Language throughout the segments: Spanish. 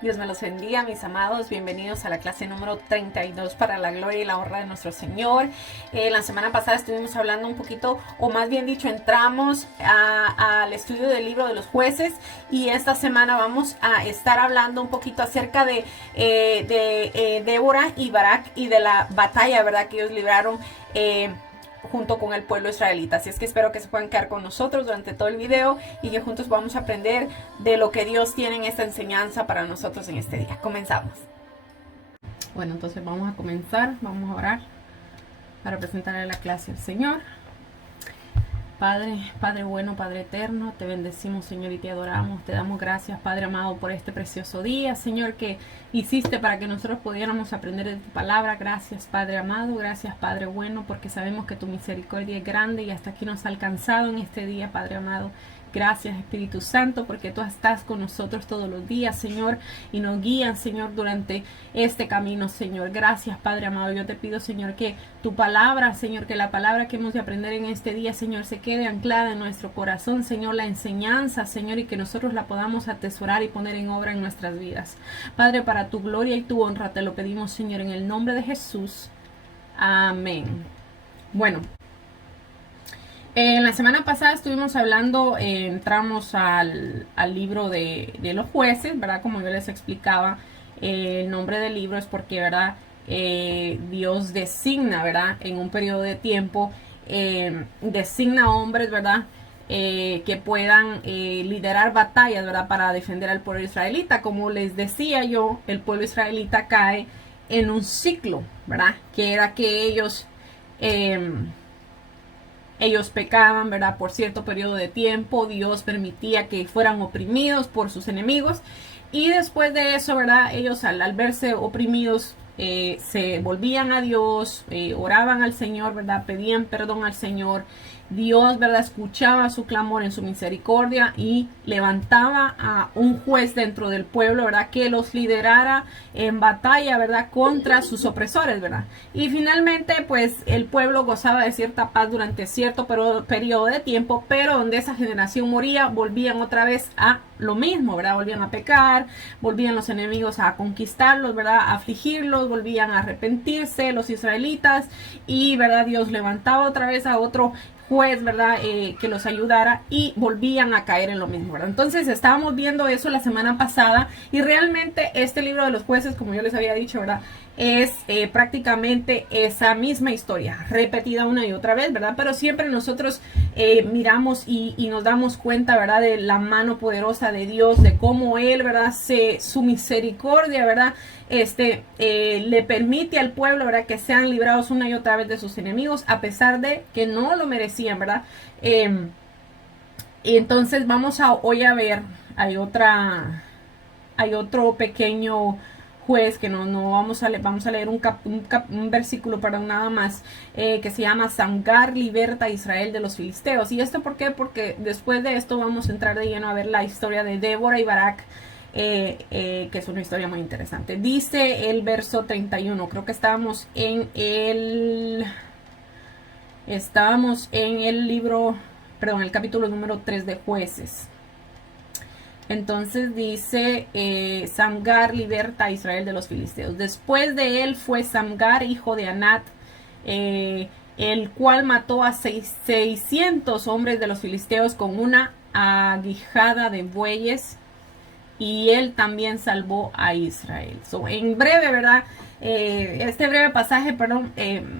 Dios me los bendiga, mis amados. Bienvenidos a la clase número 32 para la gloria y la honra de nuestro Señor. La semana pasada estuvimos hablando un poquito, o más bien dicho, entramos al estudio del libro de los jueces, y esta semana vamos a estar hablando un poquito acerca de Débora y Barak y de la batalla, ¿verdad?, que ellos libraron junto con el pueblo israelita. Así es que espero que se puedan quedar con nosotros durante todo el video y que juntos vamos a aprender de lo que Dios tiene en esta enseñanza para nosotros en este día. Comenzamos. Bueno, entonces vamos a comenzar, vamos a orar para presentarle la clase al Señor. Padre bueno, Padre eterno, te bendecimos, Señor, y te adoramos. Te damos gracias, Padre amado, por este precioso día, Señor, que hiciste para que nosotros pudiéramos aprender de tu palabra. Gracias, Padre amado, gracias, Padre bueno, porque sabemos que tu misericordia es grande y hasta aquí nos ha alcanzado en este día, Padre amado. Gracias, Espíritu Santo, porque tú estás con nosotros todos los días, Señor, y nos guías, Señor, durante este camino, Señor. Gracias, Padre amado. Yo te pido, Señor, que tu palabra, Señor, que la palabra que hemos de aprender en este día, Señor, se quede anclada en nuestro corazón, Señor, la enseñanza, Señor, y que nosotros la podamos atesorar y poner en obra en nuestras vidas. Padre, para tu gloria y tu honra te lo pedimos, Señor, en el nombre de Jesús. Amén. Bueno, la semana pasada estuvimos hablando, entramos al libro de los jueces, ¿verdad? Como yo les explicaba, el nombre del libro es porque, ¿verdad?, Dios designa, ¿verdad?, en un periodo de tiempo, designa hombres, ¿verdad?, que puedan liderar batallas, ¿verdad?, para defender al pueblo israelita. Como les decía yo, el pueblo israelita cae en un ciclo, ¿verdad?, que era que ellos pecaban, ¿verdad?, por cierto periodo de tiempo. Dios permitía que fueran oprimidos por sus enemigos, y después de eso, ¿verdad?, ellos al verse oprimidos se volvían a Dios, oraban al Señor, ¿verdad?, pedían perdón al Señor. Dios, ¿verdad?, escuchaba su clamor en su misericordia y levantaba a un juez dentro del pueblo, ¿verdad?, que los liderara en batalla, ¿verdad?, contra sus opresores, ¿verdad? Y finalmente, pues, el pueblo gozaba de cierta paz durante cierto periodo de tiempo, pero donde esa generación moría, volvían otra vez a lo mismo, ¿verdad? Volvían a pecar, volvían los enemigos a conquistarlos, ¿verdad?, a afligirlos, volvían a arrepentirse los israelitas, y, ¿verdad?, Dios levantaba otra vez a otro juez, ¿verdad?, que los ayudara, y volvían a caer en lo mismo, ¿verdad? Entonces estábamos viendo eso la semana pasada, y realmente este libro de los jueces, como yo les había dicho, ¿verdad?, es prácticamente esa misma historia, repetida una y otra vez, ¿verdad? Pero siempre nosotros miramos y nos damos cuenta, ¿verdad?, de la mano poderosa de Dios, de cómo Él, ¿verdad?, su misericordia, ¿verdad?, le permite al pueblo, ¿verdad?, que sean librados una y otra vez de sus enemigos, a pesar de que no lo merecían, ¿verdad? Y entonces vamos hoy a ver, hay otro pequeño juez que no vamos a leer un versículo, perdón, nada más, que se llama Samgar liberta a Israel de los filisteos. ¿Y esto por qué? Porque después de esto vamos a entrar de lleno a ver la historia de Débora y Barak, que es una historia muy interesante. Dice el verso 31, creo que estábamos en el libro, perdón, el capítulo número 3 de Jueces. Entonces dice, Samgar liberta a Israel de los filisteos. Después de él fue Samgar, hijo de Anat, el cual mató a 600 hombres de los filisteos con una aguijada de bueyes, y él también salvó a Israel. En breve, ¿verdad? Este breve pasaje, perdón,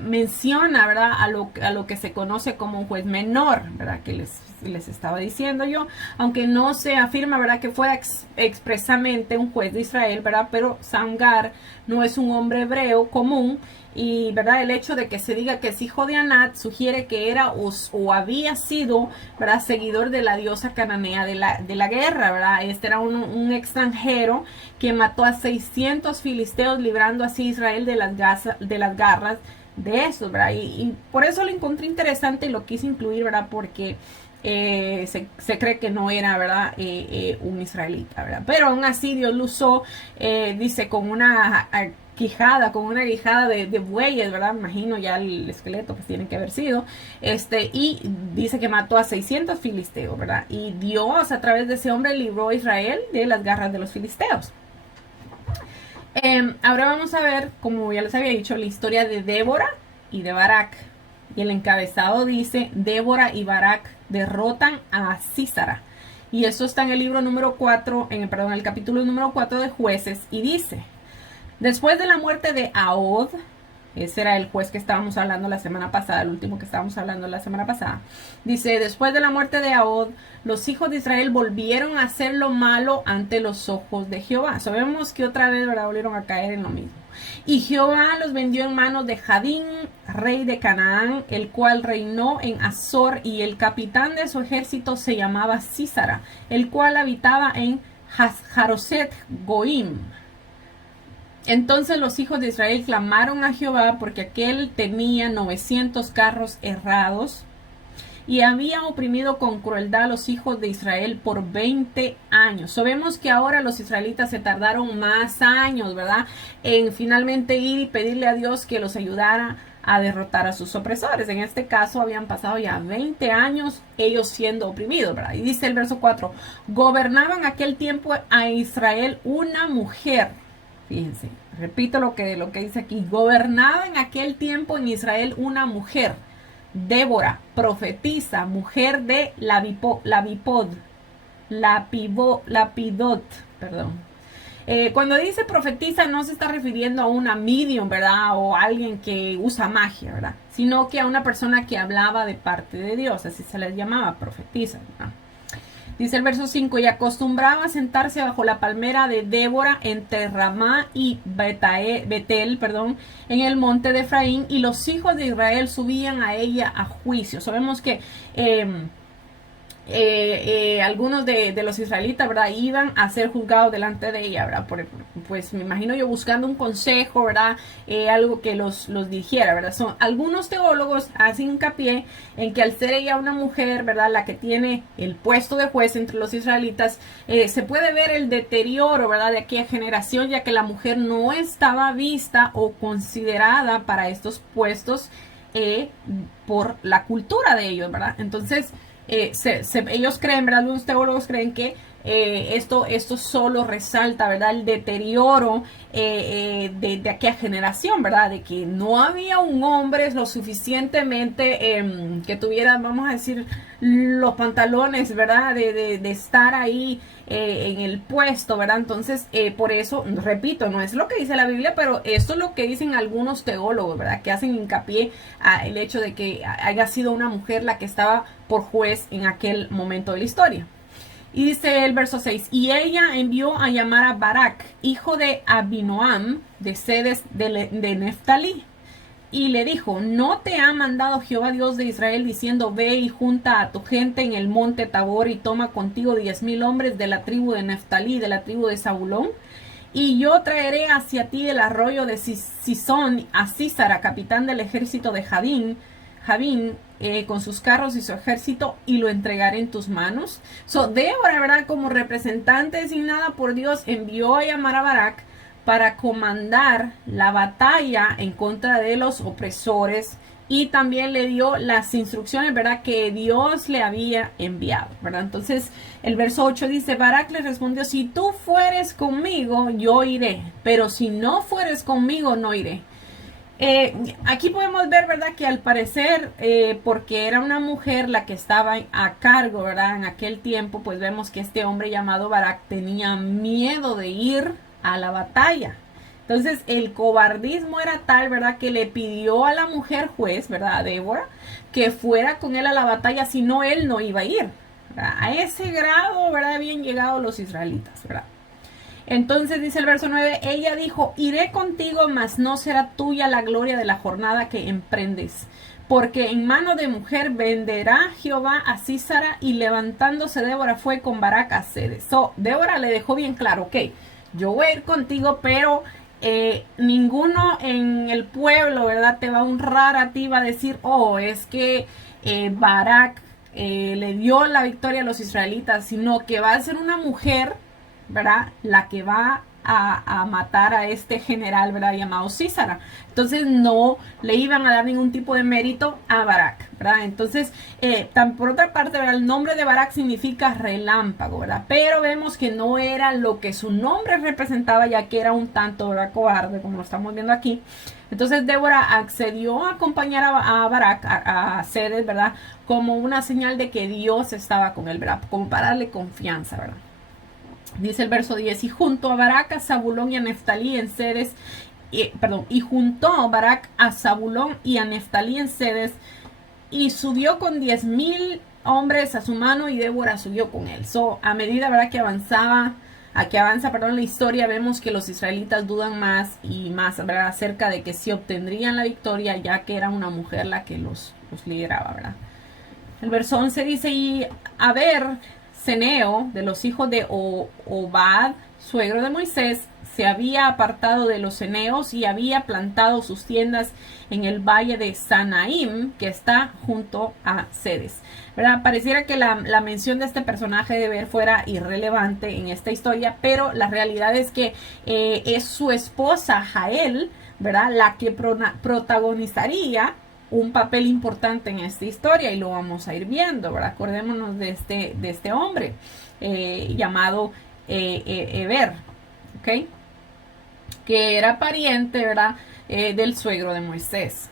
menciona, ¿verdad?, a lo que se conoce como un juez menor, ¿verdad?, que les estaba diciendo yo, aunque no se afirma, ¿verdad?, que fuera expresamente un juez de Israel, ¿verdad?, pero Samgar no es un hombre hebreo común, y, ¿verdad?, el hecho de que se diga que es hijo de Anat sugiere que era o había sido, ¿verdad?, seguidor de la diosa cananea de la guerra, ¿verdad? Era un extranjero que mató a 600 filisteos, librando así a Israel de las garras de estos, ¿verdad? Y por eso lo encontré interesante y lo quise incluir, ¿verdad?, porque se cree que no era, ¿verdad?, un israelita, ¿verdad? Pero aún así Dios lo usó, dice, con una guijada de bueyes, ¿verdad? Me imagino ya el esqueleto que tiene que haber sido, y dice que mató a 600 filisteos, ¿verdad? Y Dios a través de ese hombre libró a Israel de las garras de los filisteos. Ahora vamos a ver, como ya les había dicho, la historia de Débora y de Barak. Y el encabezado dice, Débora y Barak derrotan a Sísara. Y eso está en el libro número 4, perdón, el capítulo número 4 de Jueces. Y dice, después de la muerte de Ahod, ese era el juez que estábamos hablando la semana pasada, el último que estábamos hablando la semana pasada. Dice, después de la muerte de Ahod, los hijos de Israel volvieron a hacer lo malo ante los ojos de Jehová. Sabemos que otra vez, ¿verdad?, volvieron a caer en lo mismo. Y Jehová los vendió en manos de Jadín, rey de Canaán, el cual reinó en Azor, y el capitán de su ejército se llamaba Sísara, el cual habitaba en Jaroset Goim. Entonces los hijos de Israel clamaron a Jehová porque aquel tenía 900 carros errados y había oprimido con crueldad a los hijos de Israel por 20 años. Sabemos que ahora los israelitas se tardaron más años, ¿verdad?, en finalmente ir y pedirle a Dios que los ayudara a derrotar a sus opresores. En este caso habían pasado ya 20 años ellos siendo oprimidos, ¿verdad? Y dice el verso 4, gobernaban aquel tiempo a Israel una mujer. Fíjense, repito lo que dice aquí. Gobernaba en aquel tiempo en Israel una mujer, Débora, profetisa, mujer de Lapidot, perdón. Cuando dice profetisa no se está refiriendo a una medium, ¿verdad?, o a alguien que usa magia, ¿verdad?, sino que a una persona que hablaba de parte de Dios, así se les llamaba, profetisa, ¿verdad? Dice el verso 5, y acostumbraba a sentarse bajo la palmera de Débora entre Ramá y Betel, en el monte de Efraín, y los hijos de Israel subían a ella a juicio. Sabemos que algunos de los israelitas, ¿verdad?, iban a ser juzgados delante de ella, ¿verdad? Pues me imagino yo buscando un consejo, ¿verdad?, algo que los dirigiera, ¿verdad? Algunos teólogos hacen hincapié en que al ser ella una mujer, ¿verdad?, la que tiene el puesto de juez entre los israelitas, se puede ver el deterioro, ¿verdad?, de aquella generación, ya que la mujer no estaba vista o considerada para estos puestos por la cultura de ellos, ¿verdad? Entonces, ellos creen, ¿verdad?, algunos teólogos creen que esto solo resalta, ¿verdad?, el deterioro de aquella generación, ¿verdad?, de que no había un hombre lo suficientemente que tuviera, vamos a decir, los pantalones, ¿verdad?, de estar ahí en el puesto, ¿verdad? Entonces, por eso, repito, no es lo que dice la Biblia, pero esto es lo que dicen algunos teólogos, ¿verdad?, que hacen hincapié al hecho de que haya sido una mujer la que estaba por juez en aquel momento de la historia. Y dice el verso 6, y ella envió a llamar a Barak, hijo de Abinoam, de Sedes de Neftalí, y le dijo, ¿no te ha mandado Jehová Dios de Israel diciendo, ve y junta a tu gente en el monte Tabor y toma contigo 10,000 hombres de la tribu de Neftalí y de la tribu de Zabulón? Y yo traeré hacia ti del arroyo de Sison a Sísara, capitán del ejército de Javín, con sus carros y su ejército, y lo entregaré en tus manos. Débora, ¿verdad?, como representante designada por Dios, envió a llamar a Barak para comandar la batalla en contra de los opresores, y también le dio las instrucciones, ¿verdad?, que Dios le había enviado, ¿verdad? Entonces el verso 8 dice, Barak le respondió, si tú fueres conmigo, yo iré, pero si no fueres conmigo, no iré. Aquí podemos ver, ¿verdad?, que al parecer, porque era una mujer la que estaba a cargo, ¿verdad?, en aquel tiempo, pues vemos que este hombre llamado Barak tenía miedo de ir a la batalla. Entonces el cobardismo era tal, ¿verdad?, que le pidió a la mujer juez, ¿verdad?, a Débora, que fuera con él a la batalla, si no, él no iba a ir, ¿verdad? A ese grado, ¿verdad?, habían llegado los israelitas, ¿verdad? Entonces dice el verso 9, ella dijo, iré contigo, mas no será tuya la gloria de la jornada que emprendes, porque en mano de mujer venderá Jehová a Sísara. Y levantándose Débora fue con Barak a Sedes. Débora le dejó bien claro, ok, yo voy a ir contigo, pero ninguno en el pueblo, ¿verdad?, te va a honrar a ti, va a decir, oh, es que Barak le dio la victoria a los israelitas, sino que va a ser una mujer, ¿verdad?, la que va a matar a este general, ¿verdad? Llamado Sísara. Entonces no le iban a dar ningún tipo de mérito a Barak, ¿verdad? Entonces, por otra parte, ¿verdad? El nombre de Barak significa relámpago, ¿verdad? Pero vemos que no era lo que su nombre representaba, ya que era un tanto, ¿verdad? Cobarde, como lo estamos viendo aquí. Entonces Débora accedió a acompañar a Barak, a Cedes, ¿verdad? Como una señal de que Dios estaba con él, ¿verdad? Como para darle confianza, ¿verdad? Dice el verso 10, y junto a Barak, a Zabulón y a Neftalí en Cedes, y juntó Barak a Zabulón y a Neftalí en Cedes, y subió con 10,000 hombres a su mano, y Débora subió con él. A medida, ¿verdad?, que avanza, la historia, vemos que los israelitas dudan más y más, ¿verdad?, acerca de que sí obtendrían la victoria, ya que era una mujer la que los lideraba, ¿verdad? El verso 11 dice, y a ver, Ceneo, de los hijos de Obad, suegro de Moisés, se había apartado de los ceneos y había plantado sus tiendas en el valle de Sanaim, que está junto a Cedes, ¿verdad? Pareciera que la mención de este personaje de ver fuera irrelevante en esta historia, pero la realidad es que es su esposa Jael, ¿verdad?, la que protagonizaría un papel importante en esta historia, y lo vamos a ir viendo, ¿verdad? Acordémonos de este hombre llamado Eber, ¿ok? Que era pariente, ¿verdad?, del suegro de Moisés.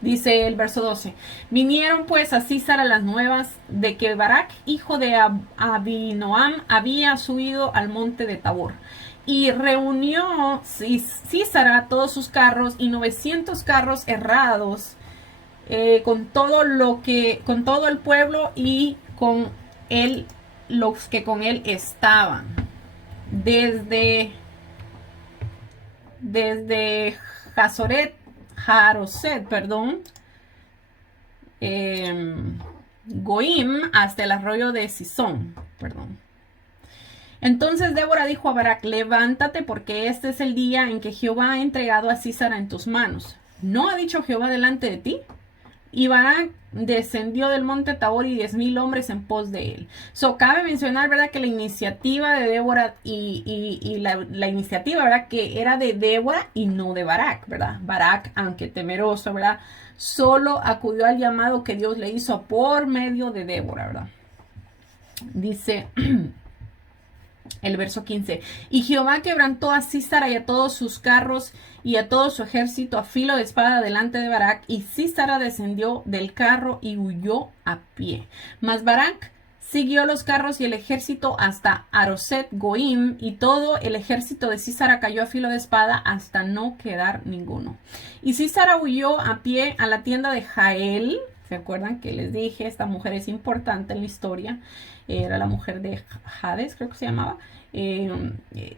Dice el verso 12, vinieron pues a Sísara las nuevas de que Barak, hijo de Abinoam, había subido al monte de Tabor. Y reunió Sísara todos sus carros y 900 carros herrados, con todo el pueblo y con él, los que con él estaban. Desde Jaroset, Goim, hasta el arroyo de Sison, Entonces Débora dijo a Barak, levántate, porque este es el día en que Jehová ha entregado a Sísara en tus manos. ¿No ha dicho Jehová delante de ti? Y Barak descendió del monte Tabor y 10,000 hombres en pos de él. Cabe mencionar, ¿verdad?, que la iniciativa de Débora y la iniciativa, ¿verdad?, que era de Débora y no de Barak, ¿verdad? Barak, aunque temeroso, ¿verdad?, solo acudió al llamado que Dios le hizo por medio de Débora, ¿verdad? Dice el verso 15, y Jehová quebrantó a Sísara y a todos sus carros y a todo su ejército a filo de espada delante de Barak, y Sísara descendió del carro y huyó a pie. Mas Barak siguió los carros y el ejército hasta Aroset Goim, y todo el ejército de Sísara cayó a filo de espada hasta no quedar ninguno. Y Sísara huyó a pie a la tienda de Jael. ¿Se acuerdan que les dije? Esta mujer es importante en la historia. Era la mujer de Hades, creo que se llamaba.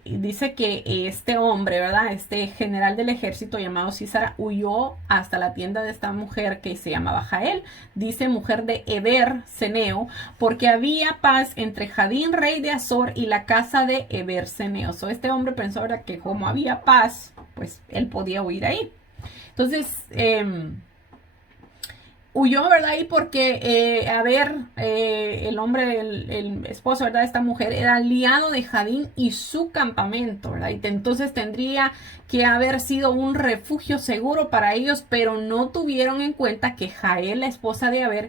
Dice que este hombre, ¿verdad?, este general del ejército llamado Sísara, huyó hasta la tienda de esta mujer que se llamaba Jael. Dice mujer de Eber, Ceneo, porque había paz entre Jadín, rey de Azor, y la casa de Eber, Ceneo. Este hombre pensó, ¿verdad?, que como había paz, pues él podía huir ahí. Entonces, huyó, ¿verdad? Y porque, el hombre, el esposo, ¿verdad?, de esta mujer era aliado de Jadín y su campamento, ¿verdad? Y entonces tendría que haber sido un refugio seguro para ellos, pero no tuvieron en cuenta que Jael, la esposa de Aber,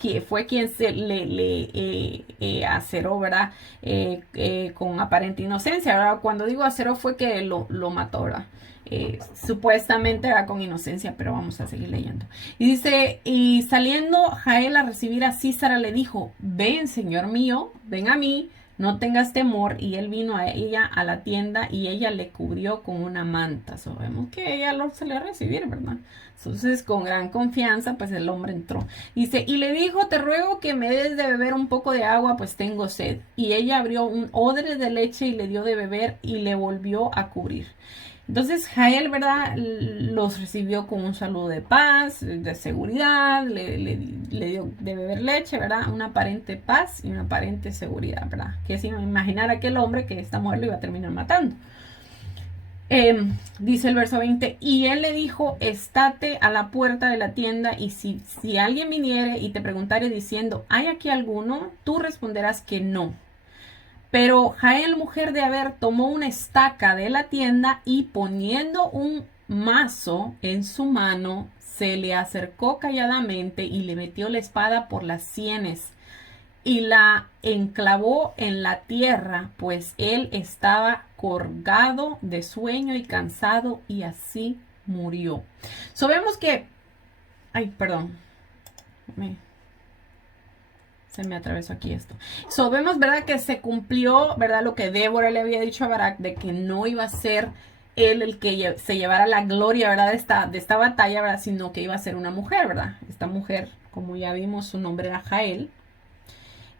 que fue quien se le aceró, ¿verdad?, con aparente inocencia, ¿verdad? Cuando digo aceró fue que lo mató, ¿verdad? Supuestamente era con inocencia, pero vamos a seguir leyendo. Y dice, y saliendo Jael a recibir a Sísara, le dijo, ven, señor mío, ven a mí, no tengas temor. Y él vino a ella a la tienda y ella le cubrió con una manta. Sabemos que ella lo se le recibir, ¿verdad? Entonces, con gran confianza, pues el hombre entró. Dice, y le dijo, te ruego que me des de beber un poco de agua, pues tengo sed. Y ella abrió un odre de leche y le dio de beber y le volvió a cubrir. Entonces Jael, ¿verdad?, los recibió con un saludo de paz, de seguridad, le dio de beber leche, ¿verdad? Una aparente paz y una aparente seguridad, ¿verdad? Que sin imaginar a aquel hombre que esta mujer lo iba a terminar matando. Dice el verso 20, y él le dijo, estate a la puerta de la tienda, y si alguien viniere y te preguntare diciendo, ¿hay aquí alguno?, tú responderás que no. Pero Jael, mujer de Heber, tomó una estaca de la tienda y poniendo un mazo en su mano, se le acercó calladamente y le metió la espada por las sienes y la enclavó en la tierra, pues él estaba colgado de sueño y cansado, y así murió. Sabemos que, ay, perdón, se me atravesó aquí esto. Vemos, ¿verdad? Que se cumplió, ¿verdad? Lo que Débora le había dicho a Barak, de que no iba a ser él el que se llevara la gloria, ¿verdad? De esta batalla, ¿verdad? Sino que iba a ser una mujer, ¿verdad? Esta mujer, como ya vimos, su nombre era Jael.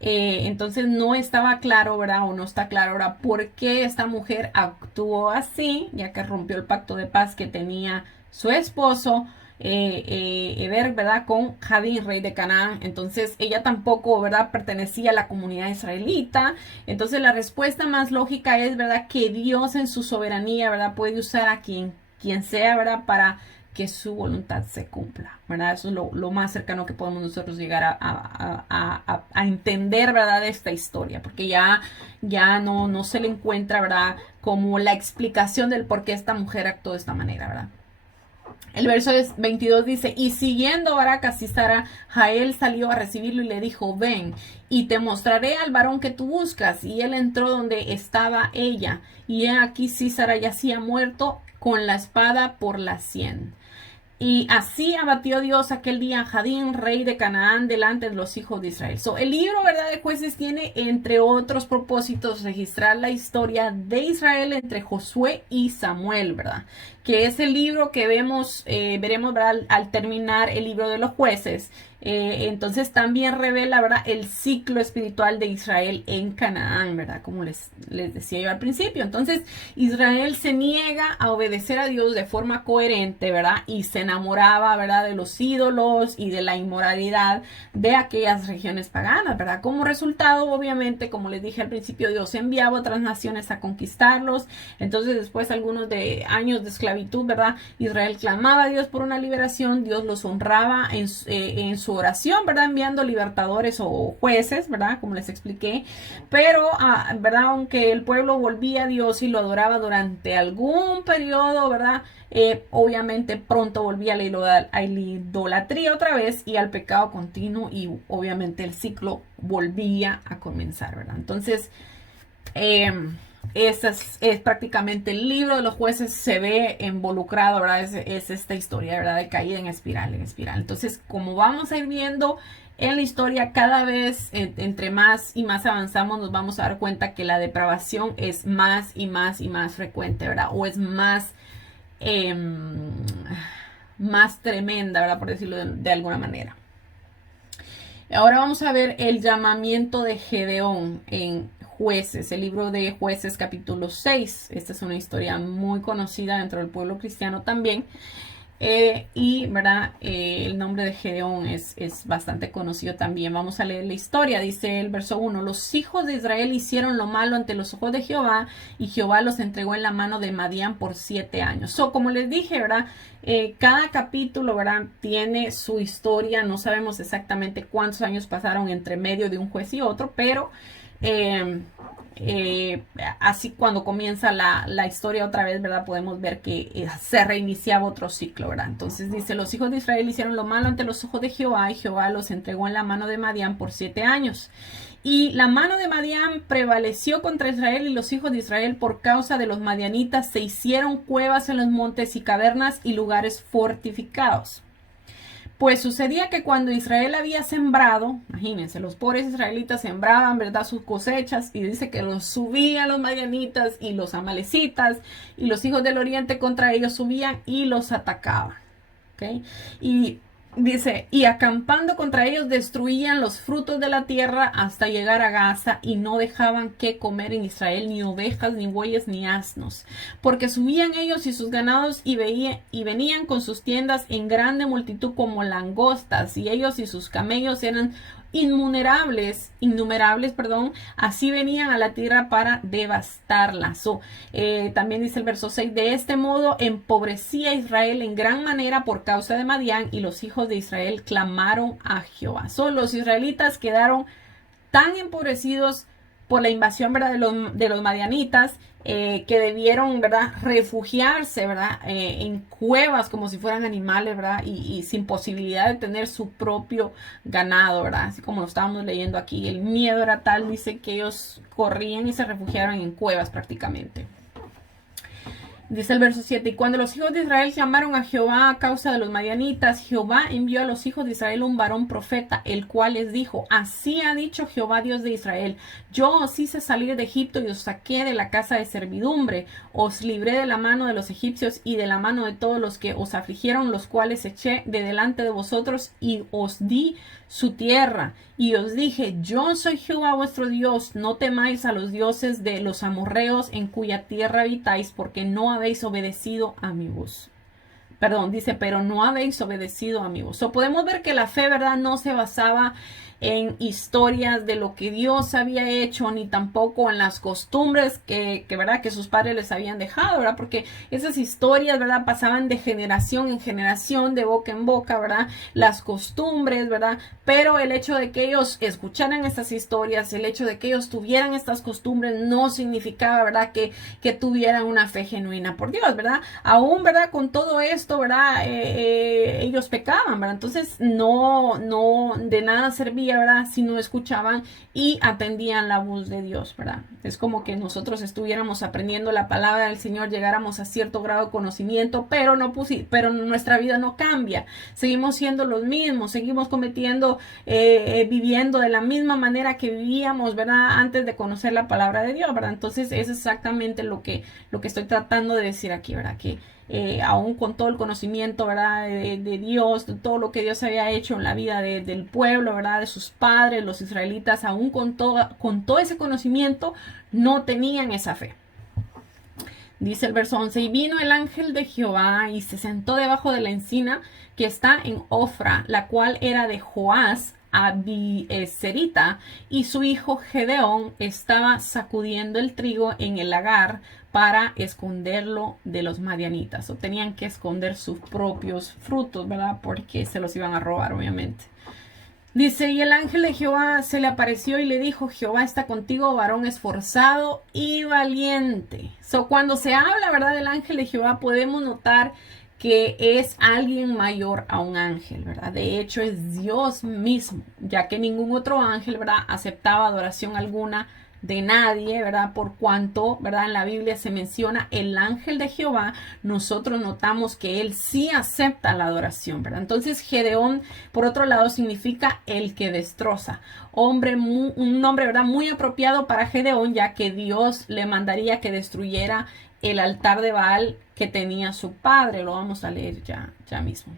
Entonces no estaba claro, ¿verdad? O no está claro ahora por qué esta mujer actuó así, ya que rompió el pacto de paz que tenía su esposo, Heber, ¿verdad? Con Jadín, rey de Canaán. Entonces ella tampoco, ¿verdad? Pertenecía a la comunidad israelita. Entonces la respuesta más lógica es, ¿verdad? Que Dios en su soberanía, ¿verdad? Puede usar a quien sea, ¿verdad? Para que su voluntad se cumpla, ¿verdad? Eso es lo más cercano que podemos nosotros llegar a entender, ¿verdad? De esta historia, porque ya no se le encuentra, ¿verdad? Como la explicación del por qué esta mujer actuó de esta manera, ¿verdad? El verso 22 dice, y siguiendo Barak a Sisara, Jael salió a recibirlo y le dijo, ven, y te mostraré al varón que tú buscas. Y él entró donde estaba ella, y he aquí Sisara yacía muerto con la espada por la sien. Y así abatió Dios aquel día a Jadín, rey de Canaán, delante de los hijos de Israel. El libro, ¿verdad?, de Jueces tiene, entre otros propósitos, registrar la historia de Israel entre Josué y Samuel, ¿verdad? Que es el libro que veremos, ¿verdad?, al terminar el libro de los Jueces. Entonces también revela, ¿verdad?, el ciclo espiritual de Israel en Canaán, ¿verdad? Como les decía yo al principio. Entonces Israel se niega a obedecer a Dios de forma coherente, ¿verdad? Y se enamoraba, ¿verdad?, de los ídolos y de la inmoralidad de aquellas regiones paganas, ¿verdad? Como resultado, obviamente, como les dije al principio, Dios enviaba a otras naciones a conquistarlos. Entonces después algunos de años de esclavitud, ¿verdad?, Israel clamaba a Dios por una liberación. Dios los honraba en su oración, ¿verdad?, enviando libertadores o jueces, ¿verdad?, como les expliqué. Pero, ¿verdad?, aunque el pueblo volvía a Dios y lo adoraba durante algún periodo, ¿verdad?, obviamente pronto volvía a la idolatría otra vez y al pecado continuo, y obviamente el ciclo volvía a comenzar, ¿verdad? Entonces, ese es prácticamente el libro de los Jueces, se ve involucrado, ¿verdad? Es esta historia, ¿verdad?, de caída en espiral. Entonces, como vamos a ir viendo en la historia, cada vez entre más y más avanzamos, nos vamos a dar cuenta que la depravación es más y más y más frecuente, ¿verdad? O es más tremenda, ¿verdad?, por decirlo de alguna manera. Ahora vamos a ver el llamamiento de Gedeón en Jueces, el libro de Jueces capítulo 6. Esta es una historia muy conocida dentro del pueblo cristiano también. Y, ¿verdad? El nombre de Gedeón es bastante conocido también. Vamos a leer la historia. Dice el verso 1: los hijos de Israel hicieron lo malo ante los ojos de Jehová, y Jehová los entregó en la mano de Madián por 7 años. Como les dije, ¿verdad? Cada capítulo, ¿verdad?, tiene su historia. No sabemos exactamente cuántos años pasaron entre medio de un juez y otro, pero así cuando comienza la historia otra vez, ¿verdad?, podemos ver que se reiniciaba otro ciclo, ¿verdad? Entonces dice: los hijos de Israel hicieron lo malo ante los ojos de Jehová, y Jehová los entregó en la mano de Madián por 7 años. Y la mano de Madián prevaleció contra Israel, y los hijos de Israel, por causa de los madianitas, se hicieron cuevas en los montes y cavernas y lugares fortificados. Pues sucedía que cuando Israel había sembrado, imagínense, los pobres israelitas sembraban, ¿verdad?, sus cosechas, y dice que los subían los madianitas y los amalecitas, y los hijos del oriente contra ellos subían y los atacaban. ¿Okay? Y dice: y acampando contra ellos destruían los frutos de la tierra hasta llegar a Gaza, y no dejaban que comer en Israel ni ovejas, ni bueyes, ni asnos, porque subían ellos y sus ganados y venían con sus tiendas en grande multitud como langostas, y ellos y sus camellos eran innumerables, así venían a la tierra para devastarla. También dice el verso 6: de este modo empobrecía Israel en gran manera por causa de Madián, y los hijos de Israel clamaron a Jehová. Los israelitas quedaron tan empobrecidos por la invasión, ¿verdad?, de los madianitas, que debieron, ¿verdad?, refugiarse, ¿verdad?, en cuevas como si fueran animales, ¿verdad?, y sin posibilidad de tener su propio ganado, ¿verdad?, así como lo estábamos leyendo aquí. El miedo era tal, dice, que ellos corrían y se refugiaron en cuevas prácticamente. Dice el verso 7, y cuando los hijos de Israel llamaron a Jehová a causa de los madianitas, Jehová envió a los hijos de Israel un varón profeta, el cual les dijo, así ha dicho Jehová Dios de Israel, yo os hice salir de Egipto y os saqué de la casa de servidumbre, os libré de la mano de los egipcios y de la mano de todos los que os afligieron, los cuales eché de delante de vosotros y os di su tierra. Y os dije, yo soy Jehová vuestro Dios, no temáis a los dioses de los amorreos en cuya tierra habitáis, porque no habéis obedecido a mi voz. Perdón, dice, pero no habéis obedecido a mi voz. Podemos ver que la fe, ¿verdad?, no se basaba en historias de lo que Dios había hecho, ni tampoco en las costumbres ¿verdad?, que sus padres les habían dejado, ¿verdad? Porque esas historias, ¿verdad?, pasaban de generación en generación, de boca en boca, ¿verdad? Las costumbres, ¿verdad? Pero el hecho de que ellos escucharan estas historias, el hecho de que ellos tuvieran estas costumbres, no significaba, ¿verdad?, que tuvieran una fe genuina por Dios, ¿verdad? Aún, ¿verdad?, con todo esto, ¿verdad?, ellos pecaban, ¿verdad? Entonces, no de nada servía, ¿verdad?, si no escuchaban y atendían la voz de Dios, ¿verdad? Es como que nosotros estuviéramos aprendiendo la palabra del Señor, llegáramos a cierto grado de conocimiento, pero nuestra vida no cambia. Seguimos siendo los mismos, seguimos cometiendo, viviendo de la misma manera que vivíamos, ¿verdad?, antes de conocer la palabra de Dios, ¿verdad? Entonces, es exactamente lo que estoy tratando de decir aquí, ¿verdad? Que aún con todo el conocimiento, ¿verdad?, de Dios, de todo lo que Dios había hecho en la vida del pueblo, ¿verdad?, de sus padres, los israelitas, aún con todo ese conocimiento, no tenían esa fe. Dice el verso 11, y vino el ángel de Jehová y se sentó debajo de la encina que está en Ofra, la cual era de Joás Abieserita, y su hijo Gedeón estaba sacudiendo el trigo en el lagar para esconderlo de los madianitas, o tenían que esconder sus propios frutos, ¿verdad?, porque se los iban a robar, obviamente. Dice, y el ángel de Jehová se le apareció y le dijo, Jehová está contigo, varón esforzado y valiente. Cuando se habla, ¿verdad?, del ángel de Jehová, podemos notar que es alguien mayor a un ángel, ¿verdad? De hecho, es Dios mismo, ya que ningún otro ángel, ¿verdad?, aceptaba adoración alguna de nadie, ¿verdad? Por cuanto, ¿verdad?, en la Biblia se menciona el ángel de Jehová, nosotros notamos que él sí acepta la adoración, ¿verdad? Entonces, Gedeón, por otro lado, significa el que destroza. Un nombre, ¿verdad?, muy apropiado para Gedeón, ya que Dios le mandaría que destruyera el altar de Baal que tenía su padre. Lo vamos a leer ya mismo,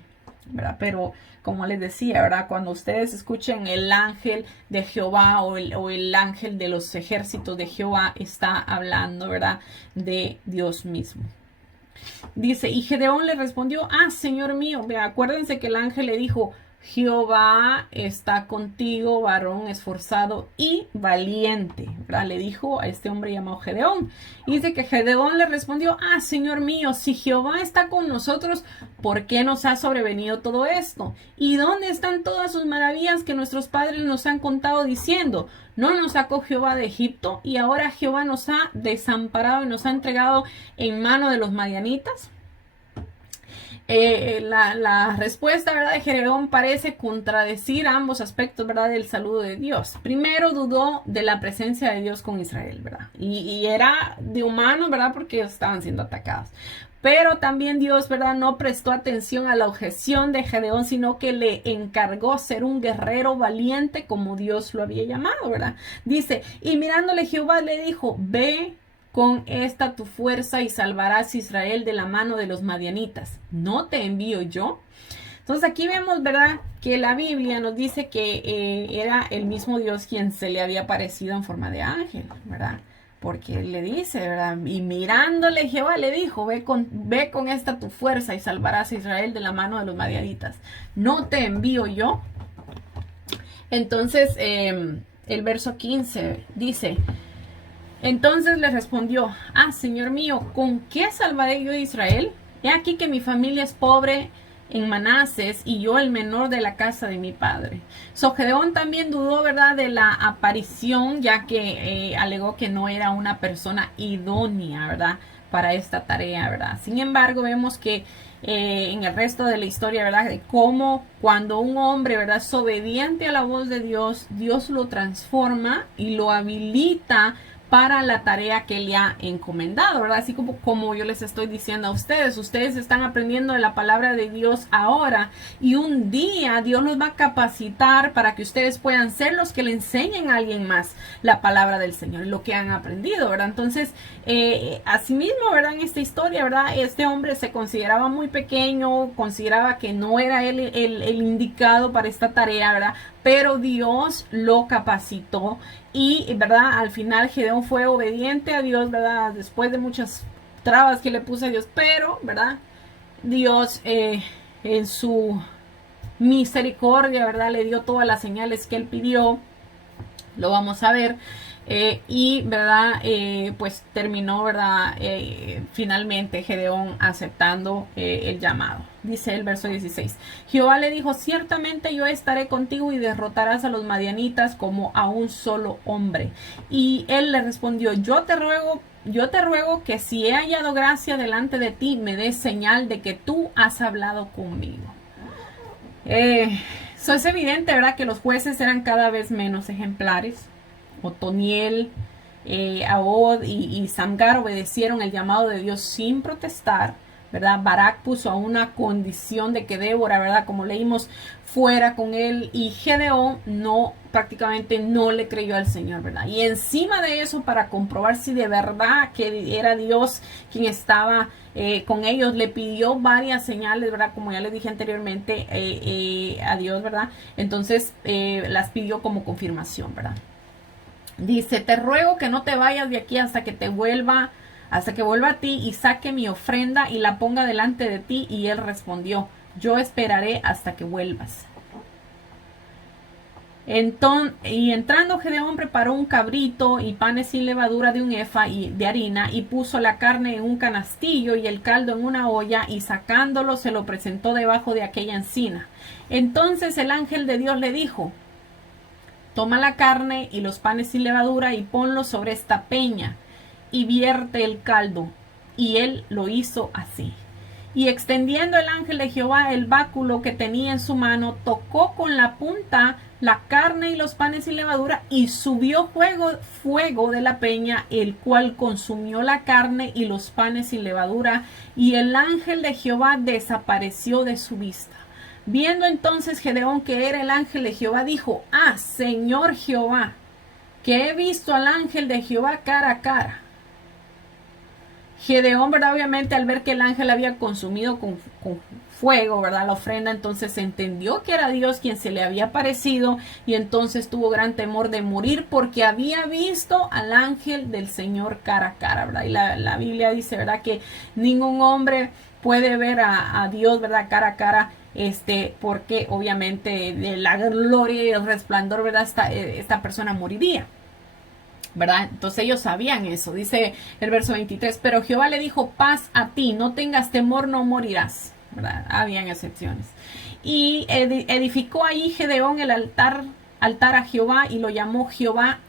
¿verdad? Pero como les decía, ¿verdad?, cuando ustedes escuchen el ángel de Jehová o el ángel de los ejércitos de Jehová, está hablando, ¿verdad?, de Dios mismo. Dice, y Gedeón le respondió, Señor mío, acuérdense que el ángel le dijo, Jehová está contigo, varón esforzado y valiente, ¿verdad? Le dijo a este hombre llamado Gedeón. Y dice que Gedeón le respondió, Señor mío, si Jehová está con nosotros, ¿por qué nos ha sobrevenido todo esto? ¿Y dónde están todas sus maravillas que nuestros padres nos han contado diciendo? ¿No nos sacó Jehová de Egipto? Y ahora Jehová nos ha desamparado y nos ha entregado en mano de los madianitas. La respuesta, ¿verdad?, de Gedeón parece contradecir ambos aspectos, ¿verdad?, del saludo de Dios. Primero, dudó de la presencia de Dios con Israel, ¿verdad? Y era de humanos, ¿verdad?, porque estaban siendo atacados. Pero también Dios, ¿verdad?, no prestó atención a la objeción de Gedeón, sino que le encargó ser un guerrero valiente como Dios lo había llamado, ¿verdad? Dice, y mirándole Jehová le dijo, ve con esta tu fuerza y salvarás a Israel de la mano de los madianitas. ¿No te envío yo? Entonces aquí vemos, ¿verdad?, que la Biblia nos dice que era el mismo Dios quien se le había aparecido en forma de ángel, ¿verdad? Porque le dice, ¿verdad? Y mirándole Jehová le dijo, ve con esta tu fuerza y salvarás a Israel de la mano de los madianitas. ¿No te envío yo? Entonces, el verso 15 dice, entonces le respondió, Señor mío, ¿con qué salvaré yo a Israel? He aquí que mi familia es pobre en Manases y yo el menor de la casa de mi padre. So Gedeón también dudó, ¿verdad?, de la aparición, ya que alegó que no era una persona idónea, ¿verdad?, para esta tarea, ¿verdad? Sin embargo, vemos que en el resto de la historia, ¿verdad?, de cómo cuando un hombre, ¿verdad?, es obediente a la voz de Dios, Dios lo transforma y lo habilita para la tarea que le ha encomendado, ¿verdad? Así como yo les estoy diciendo a ustedes, ustedes están aprendiendo de la palabra de Dios ahora y un día Dios los va a capacitar para que ustedes puedan ser los que le enseñen a alguien más la palabra del Señor, lo que han aprendido, ¿verdad? Entonces, asimismo, ¿verdad? En esta historia, ¿verdad? Este hombre se consideraba muy pequeño, consideraba que no era él el indicado para esta tarea, ¿verdad? Pero Dios lo capacitó y, ¿verdad?, al final Gedeón fue obediente a Dios, ¿verdad?, después de muchas trabas que le puse a Dios, pero, ¿verdad?, Dios en su misericordia, ¿verdad?, le dio todas las señales que él pidió. Lo vamos a ver. Y, ¿verdad?, pues terminó, ¿verdad?, finalmente Gedeón aceptando el llamado. Dice el verso 16. Jehová le dijo, ciertamente yo estaré contigo y derrotarás a los madianitas como a un solo hombre. Y él le respondió, yo te ruego que si he hallado gracia delante de ti, me des señal de que tú has hablado conmigo. Es evidente, ¿verdad?, que los jueces eran cada vez menos ejemplares. Otoniel, Ahod y Samgar obedecieron el llamado de Dios sin protestar, ¿verdad? Barak puso a una condición de que Débora, ¿verdad?, como leímos, fuera con él, y Gedeón prácticamente no le creyó al Señor, ¿verdad? Y encima de eso, para comprobar si de verdad que era Dios quien estaba con ellos, le pidió varias señales, ¿verdad? Como ya les dije anteriormente, a Dios, ¿verdad? Entonces las pidió como confirmación, ¿verdad? Dice, te ruego que no te vayas de aquí hasta que vuelva a ti y saque mi ofrenda y la ponga delante de ti. Y él respondió, yo esperaré hasta que vuelvas. Entrando Gedeón preparó un cabrito y panes sin levadura de un efa de harina, y puso la carne en un canastillo y el caldo en una olla, y sacándolo se lo presentó debajo de aquella encina. Entonces el ángel de Dios le dijo, toma la carne y los panes sin levadura y ponlos sobre esta peña y vierte el caldo. Y él lo hizo así. Y extendiendo el ángel de Jehová el báculo que tenía en su mano, tocó con la punta la carne y los panes sin levadura, y subió fuego de la peña, el cual consumió la carne y los panes sin levadura, y el ángel de Jehová desapareció de su vista. Viendo entonces Gedeón que era el ángel de Jehová, dijo, Señor Jehová, que he visto al ángel de Jehová cara a cara. Gedeón, ¿verdad?, obviamente al ver que el ángel había consumido con fuego, ¿verdad?, la ofrenda, entonces entendió que era Dios quien se le había aparecido, y entonces tuvo gran temor de morir porque había visto al ángel del Señor cara a cara, ¿verdad? Y la Biblia dice, ¿verdad?, que ningún hombre puede ver a Dios, ¿verdad?, cara a cara, porque obviamente de la gloria y el resplandor, ¿verdad?, esta persona moriría, ¿verdad? Entonces ellos sabían eso. Dice el verso 23, pero Jehová le dijo, paz a ti, no tengas temor, no morirás, ¿verdad? Habían excepciones. Y edificó ahí Gedeón el altar a Jehová, y lo llamó Jehová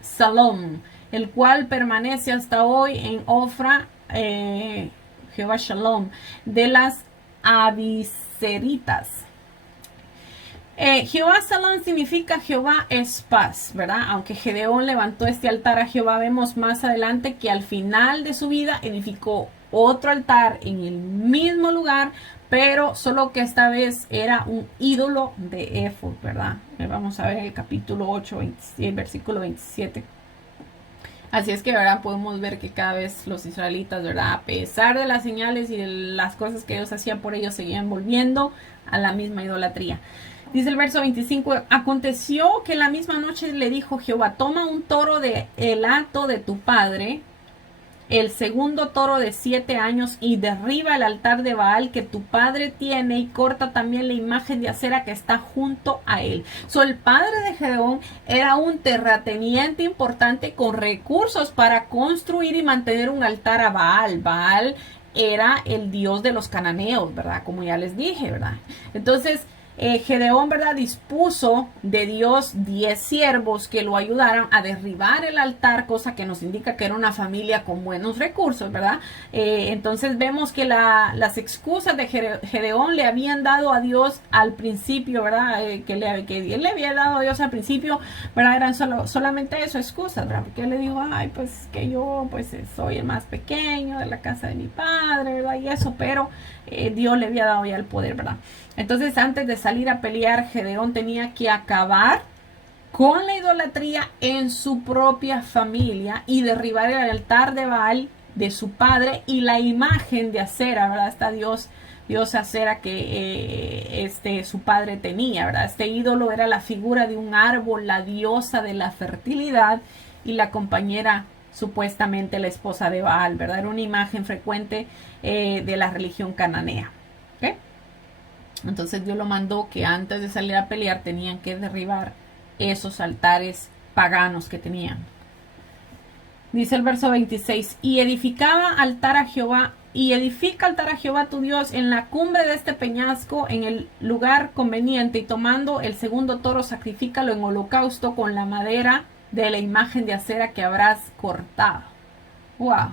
Salom, el cual permanece hasta hoy en Ofra, Jehová Shalom, de las Abiseritas. Jehová Salón significa Jehová es paz, ¿verdad? Aunque Gedeón levantó este altar a Jehová, vemos más adelante que al final de su vida edificó otro altar en el mismo lugar, pero solo que esta vez era un ídolo de éfod, ¿verdad? Vamos a ver el capítulo 8, el versículo 27. Así es que, ¿verdad?, podemos ver que cada vez los israelitas, ¿verdad?, a pesar de las señales y de las cosas que Dios hacía por ellos, seguían volviendo a la misma idolatría. Dice el verso 25, aconteció que la misma noche le dijo Jehová, toma un toro del hato de tu padre, el segundo toro de 7 años, y derriba el altar de Baal que tu padre tiene, y corta también la imagen de acera que está junto a él. El padre de Gedeón era un terrateniente importante con recursos para construir y mantener un altar a Baal. Baal era el Dios de los cananeos, ¿verdad? Como ya les dije, ¿verdad? Entonces, Gedeón, ¿verdad? Dispuso de Dios 10 siervos que lo ayudaran a derribar el altar, cosa que nos indica que era una familia con buenos recursos, ¿verdad? Entonces vemos que las excusas de Gedeón le habían dado a Dios al principio, ¿verdad? Que él le había dado a Dios al principio, ¿verdad? Eran solamente eso, excusas, ¿verdad? Porque él le dijo, ay, pues que yo pues soy el más pequeño de la casa de mi padre, ¿verdad? Y eso, pero Dios le había dado ya el poder, ¿verdad? Entonces, antes de salir a pelear, Gedeón tenía que acabar con la idolatría en su propia familia y derribar el altar de Baal de su padre y la imagen de Acera, ¿verdad? Esta diosa Acera que su padre tenía, ¿verdad? Este ídolo era la figura de un árbol, la diosa de la fertilidad y la compañera, supuestamente la esposa de Baal, ¿verdad? Era una imagen frecuente de la religión cananea. ¿Ok? Entonces Dios lo mandó que antes de salir a pelear tenían que derribar esos altares paganos que tenían. Dice el verso 26, y edifica altar a Jehová tu Dios en la cumbre de este peñasco, en el lugar conveniente, y tomando el segundo toro, sacrifícalo en holocausto con la madera de la imagen de acera que habrás cortado. Wow.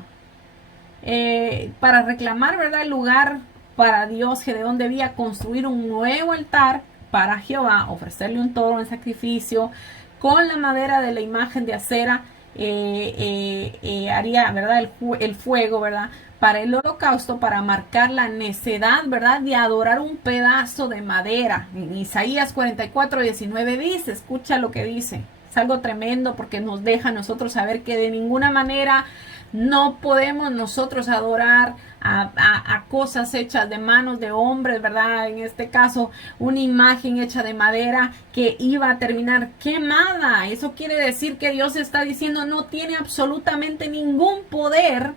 Para reclamar, ¿verdad?, el lugar para Dios, Gedeón debía construir un nuevo altar para Jehová, ofrecerle un toro en sacrificio con la madera de la imagen de acera. Haría, ¿verdad?, el fuego, ¿verdad?, para el holocausto, para marcar la necedad, ¿verdad?, de adorar un pedazo de madera. En Isaías 44:19 dice, escucha lo que dice, es algo tremendo porque nos deja a nosotros saber que de ninguna manera no podemos nosotros adorar a cosas hechas de manos de hombres, ¿verdad? En este caso, una imagen hecha de madera que iba a terminar quemada. Eso quiere decir que Dios está diciendo no tiene absolutamente ningún poder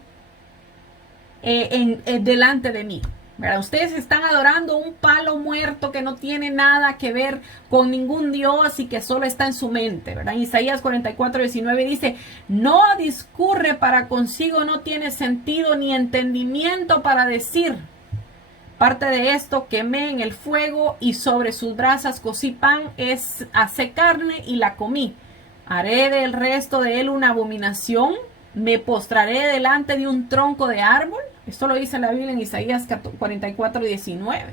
delante de mí. ¿Verdad? Ustedes están adorando un palo muerto que no tiene nada que ver con ningún Dios y que solo está en su mente, ¿verdad? Isaías 44:19 dice, no discurre para consigo, no tiene sentido ni entendimiento para decir. Parte de esto quemé en el fuego y sobre sus brasas cocí pan, hacé carne y la comí. Haré del resto de él una abominación, me postraré delante de un tronco de árbol. Esto lo dice la Biblia en Isaías 44:19.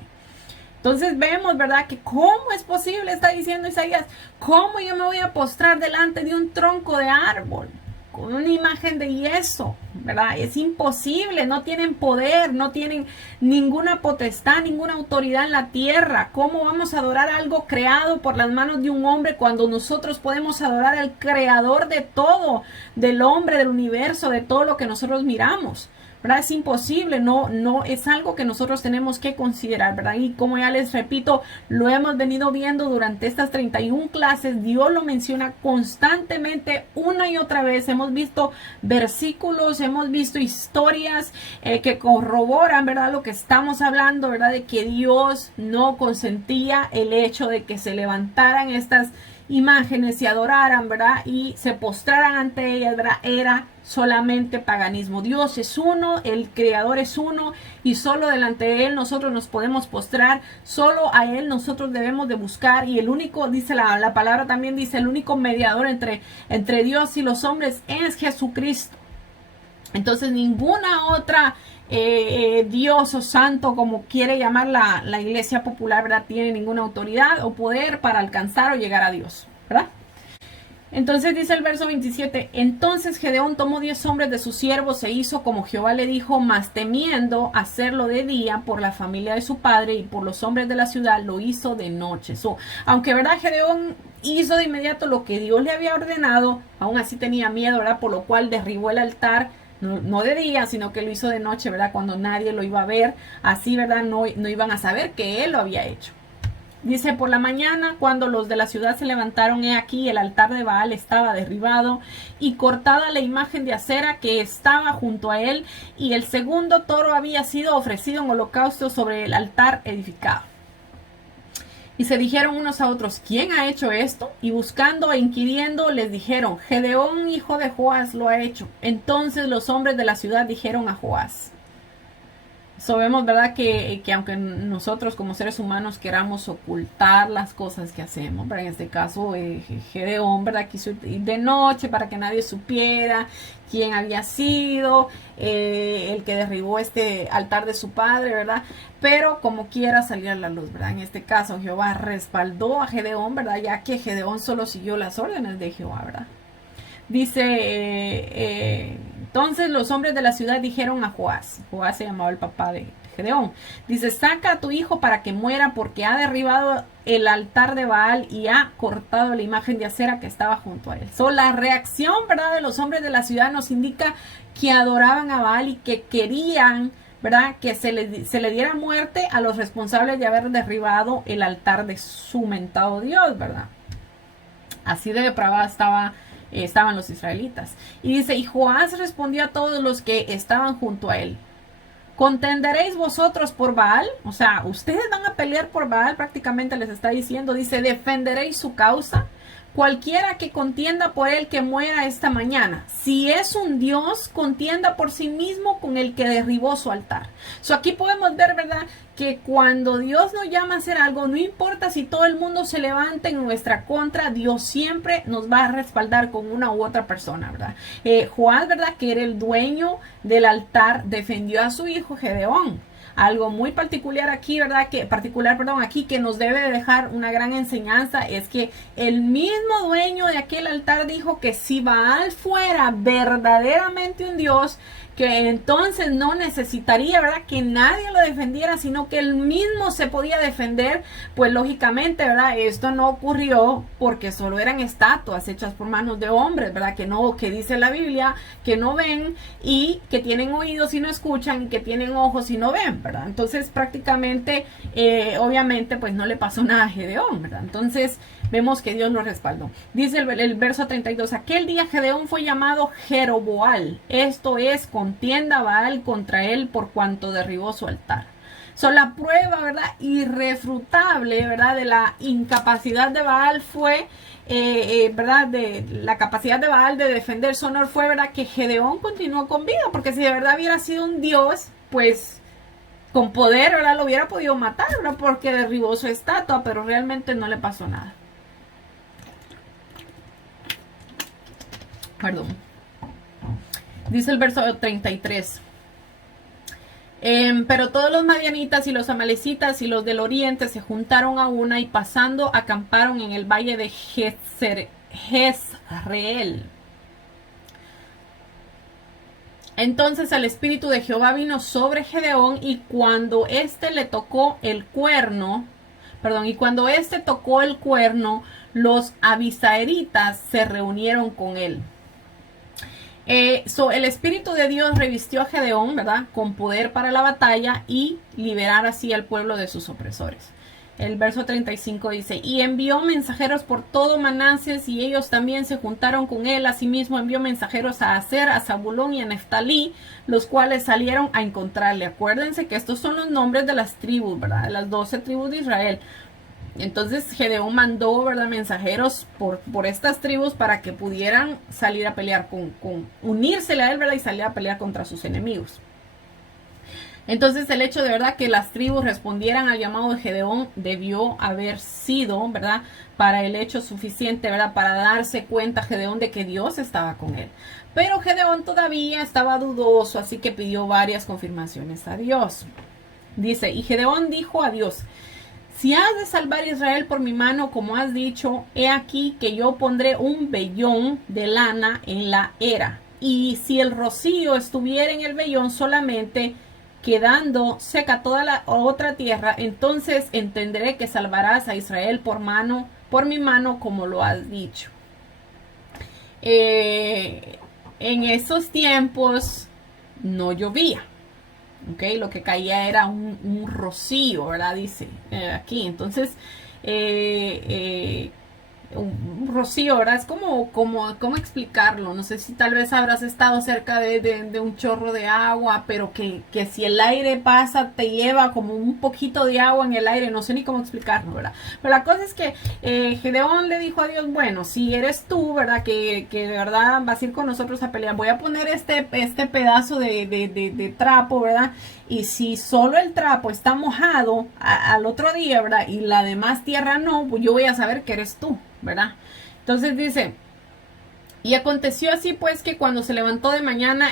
Entonces vemos, ¿verdad?, que cómo es posible, está diciendo Isaías, cómo yo me voy a postrar delante de un tronco de árbol con una imagen de yeso, ¿verdad? Es imposible, no tienen poder, no tienen ninguna potestad, ninguna autoridad en la tierra. ¿Cómo vamos a adorar algo creado por las manos de un hombre cuando nosotros podemos adorar al creador de todo, del hombre, del universo, de todo lo que nosotros miramos? ¿Verdad? Es imposible, no es algo que nosotros tenemos que considerar, ¿verdad? Y como ya les repito, lo hemos venido viendo durante estas 31 clases, Dios lo menciona constantemente una y otra vez. Hemos visto versículos, hemos visto historias que corroboran, ¿verdad?, lo que estamos hablando, ¿verdad?, de que Dios no consentía el hecho de que se levantaran estas imágenes y adoraran, ¿verdad?, y se postraran ante ellas, ¿verdad? Era solamente paganismo. Dios es uno, el creador es uno y solo delante de él nosotros nos podemos postrar, solo a él nosotros debemos de buscar, y el único, dice la palabra también, dice el único mediador entre Dios y los hombres es Jesucristo. Entonces ninguna otra Dios o santo, como quiere llamar la iglesia popular, ¿verdad?, tiene ninguna autoridad o poder para alcanzar o llegar a Dios, ¿verdad? Entonces dice el verso 27, entonces Gedeón tomó 10 hombres de sus siervos e hizo como Jehová le dijo, mas temiendo hacerlo de día por la familia de su padre y por los hombres de la ciudad, lo hizo de noche. Aunque, ¿verdad?, Gedeón hizo de inmediato lo que Dios le había ordenado, aún así tenía miedo, ¿verdad?, por lo cual derribó el altar, no de día, sino que lo hizo de noche, ¿verdad?, cuando nadie lo iba a ver, así, ¿verdad?, no iban a saber que él lo había hecho. Dice, por la mañana, cuando los de la ciudad se levantaron, he aquí, el altar de Baal estaba derribado y cortada la imagen de acera que estaba junto a él, y el segundo toro había sido ofrecido en holocausto sobre el altar edificado. Y se dijeron unos a otros, ¿quién ha hecho esto? Y buscando e inquiriendo les dijeron, Gedeón, hijo de Joás, lo ha hecho. Entonces los hombres de la ciudad dijeron a Joás, Sabemos, ¿verdad? Que aunque nosotros como seres humanos queramos ocultar las cosas que hacemos, ¿verdad? En este caso, Gedeón, ¿verdad? Quiso ir de noche para que nadie supiera quién había sido el que derribó este altar de su padre, ¿verdad? Pero como quiera salir a la luz, ¿verdad? En este caso, Jehová respaldó a Gedeón, ¿verdad? Ya que Gedeón solo siguió las órdenes de Jehová, ¿verdad? Dice, entonces los hombres de la ciudad dijeron a Joás, Joás se llamaba el papá de Gedeón, dice, saca a tu hijo para que muera porque ha derribado el altar de Baal y ha cortado la imagen de acera que estaba junto a él. La reacción, ¿verdad?, de los hombres de la ciudad nos indica que adoraban a Baal y que querían, ¿verdad?, que se le diera muerte a los responsables de haber derribado el altar de su mentado Dios, ¿verdad? Así de depravada estaban los israelitas. Y dice, y Joás respondió a todos los que estaban junto a él, ¿contenderéis vosotros por Baal? O sea, ustedes van a pelear por Baal, prácticamente les está diciendo, dice, ¿defenderéis su causa? Cualquiera que contienda por él que muera esta mañana. Si es un Dios, contienda por sí mismo con el que derribó su altar. Aquí podemos ver, ¿verdad?, que cuando Dios nos llama a hacer algo, no importa si todo el mundo se levanta en nuestra contra, Dios siempre nos va a respaldar con una u otra persona, ¿verdad? Joás, ¿verdad?, que era el dueño del altar, defendió a su hijo Gedeón. Algo muy particular aquí, ¿verdad? Aquí que nos debe de dejar una gran enseñanza es que el mismo dueño de aquel altar dijo que si Baal fuera verdaderamente un Dios, que entonces no necesitaría, ¿verdad?, que nadie lo defendiera, sino que él mismo se podía defender. Pues lógicamente, ¿verdad?, esto no ocurrió porque solo eran estatuas hechas por manos de hombres, ¿verdad?, que dice la Biblia, que no ven y que tienen oídos y no escuchan y que tienen ojos y no ven, ¿verdad? Entonces prácticamente, obviamente, pues no le pasó nada a Gedeón, ¿verdad? Entonces vemos que Dios lo respaldó. Dice el verso 32, aquel día Gedeón fue llamado Jeroboal, esto es, contienda Baal contra él por cuanto derribó su altar. La prueba, ¿verdad?, irrefutable, ¿verdad?, de la incapacidad de Baal fue, ¿verdad?, de la capacidad de Baal de defender su honor fue, ¿verdad?, que Gedeón continuó con vida, porque si de verdad hubiera sido un Dios, pues con poder, ¿verdad?, lo hubiera podido matar, ¿verdad?, porque derribó su estatua, pero realmente no le pasó nada. Perdón. Dice el verso 33. Pero todos los madianitas y los amalecitas y los del oriente se juntaron a una y pasando acamparon en el valle de Jezreel. Entonces el espíritu de Jehová vino sobre Gedeón y cuando éste tocó el cuerno, los abisaeritas se reunieron con él. El Espíritu de Dios revistió a Gedeón, ¿verdad?, con poder para la batalla y liberar así al pueblo de sus opresores. El verso 35 dice, y envió mensajeros por todo Manases y ellos también se juntaron con él. Asimismo envió mensajeros a Aser, a Zabulón y a Neftalí, los cuales salieron a encontrarle. Acuérdense que estos son los nombres de las tribus, ¿verdad?, de las 12 tribus de Israel. Entonces Gedeón mandó, ¿verdad?, mensajeros por estas tribus para que pudieran salir a pelear unírsele a él, ¿verdad?, y salir a pelear contra sus enemigos. Entonces el hecho de verdad que las tribus respondieran al llamado de Gedeón debió haber sido, ¿verdad?, para el hecho suficiente, ¿verdad?, para darse cuenta Gedeón de que Dios estaba con él. Pero Gedeón todavía estaba dudoso, así que pidió varias confirmaciones a Dios. Dice, y Gedeón dijo a Dios, si has de salvar a Israel por mi mano, como has dicho, he aquí que yo pondré un vellón de lana en la era. Y si el rocío estuviera en el vellón solamente, quedando seca toda la otra tierra, entonces entenderé que salvarás a Israel por mi mano, como lo has dicho. En esos tiempos no llovía. Okay, lo que caía era un rocío, ¿verdad? Dice aquí. Entonces, un rocío, ¿verdad? Es ¿cómo explicarlo? No sé si tal vez habrás estado cerca de un chorro de agua, pero que si el aire pasa, te lleva como un poquito de agua en el aire, no sé ni cómo explicarlo, ¿verdad? Pero la cosa es que Gedeón le dijo a Dios, bueno, si eres tú, ¿verdad? Que de verdad vas a ir con nosotros a pelear, voy a poner este pedazo de trapo, ¿verdad? Y si solo el trapo está mojado al otro día, ¿verdad? Y la demás tierra no, pues yo voy a saber que eres tú, ¿verdad? Entonces dice, y aconteció así pues que cuando se levantó de mañana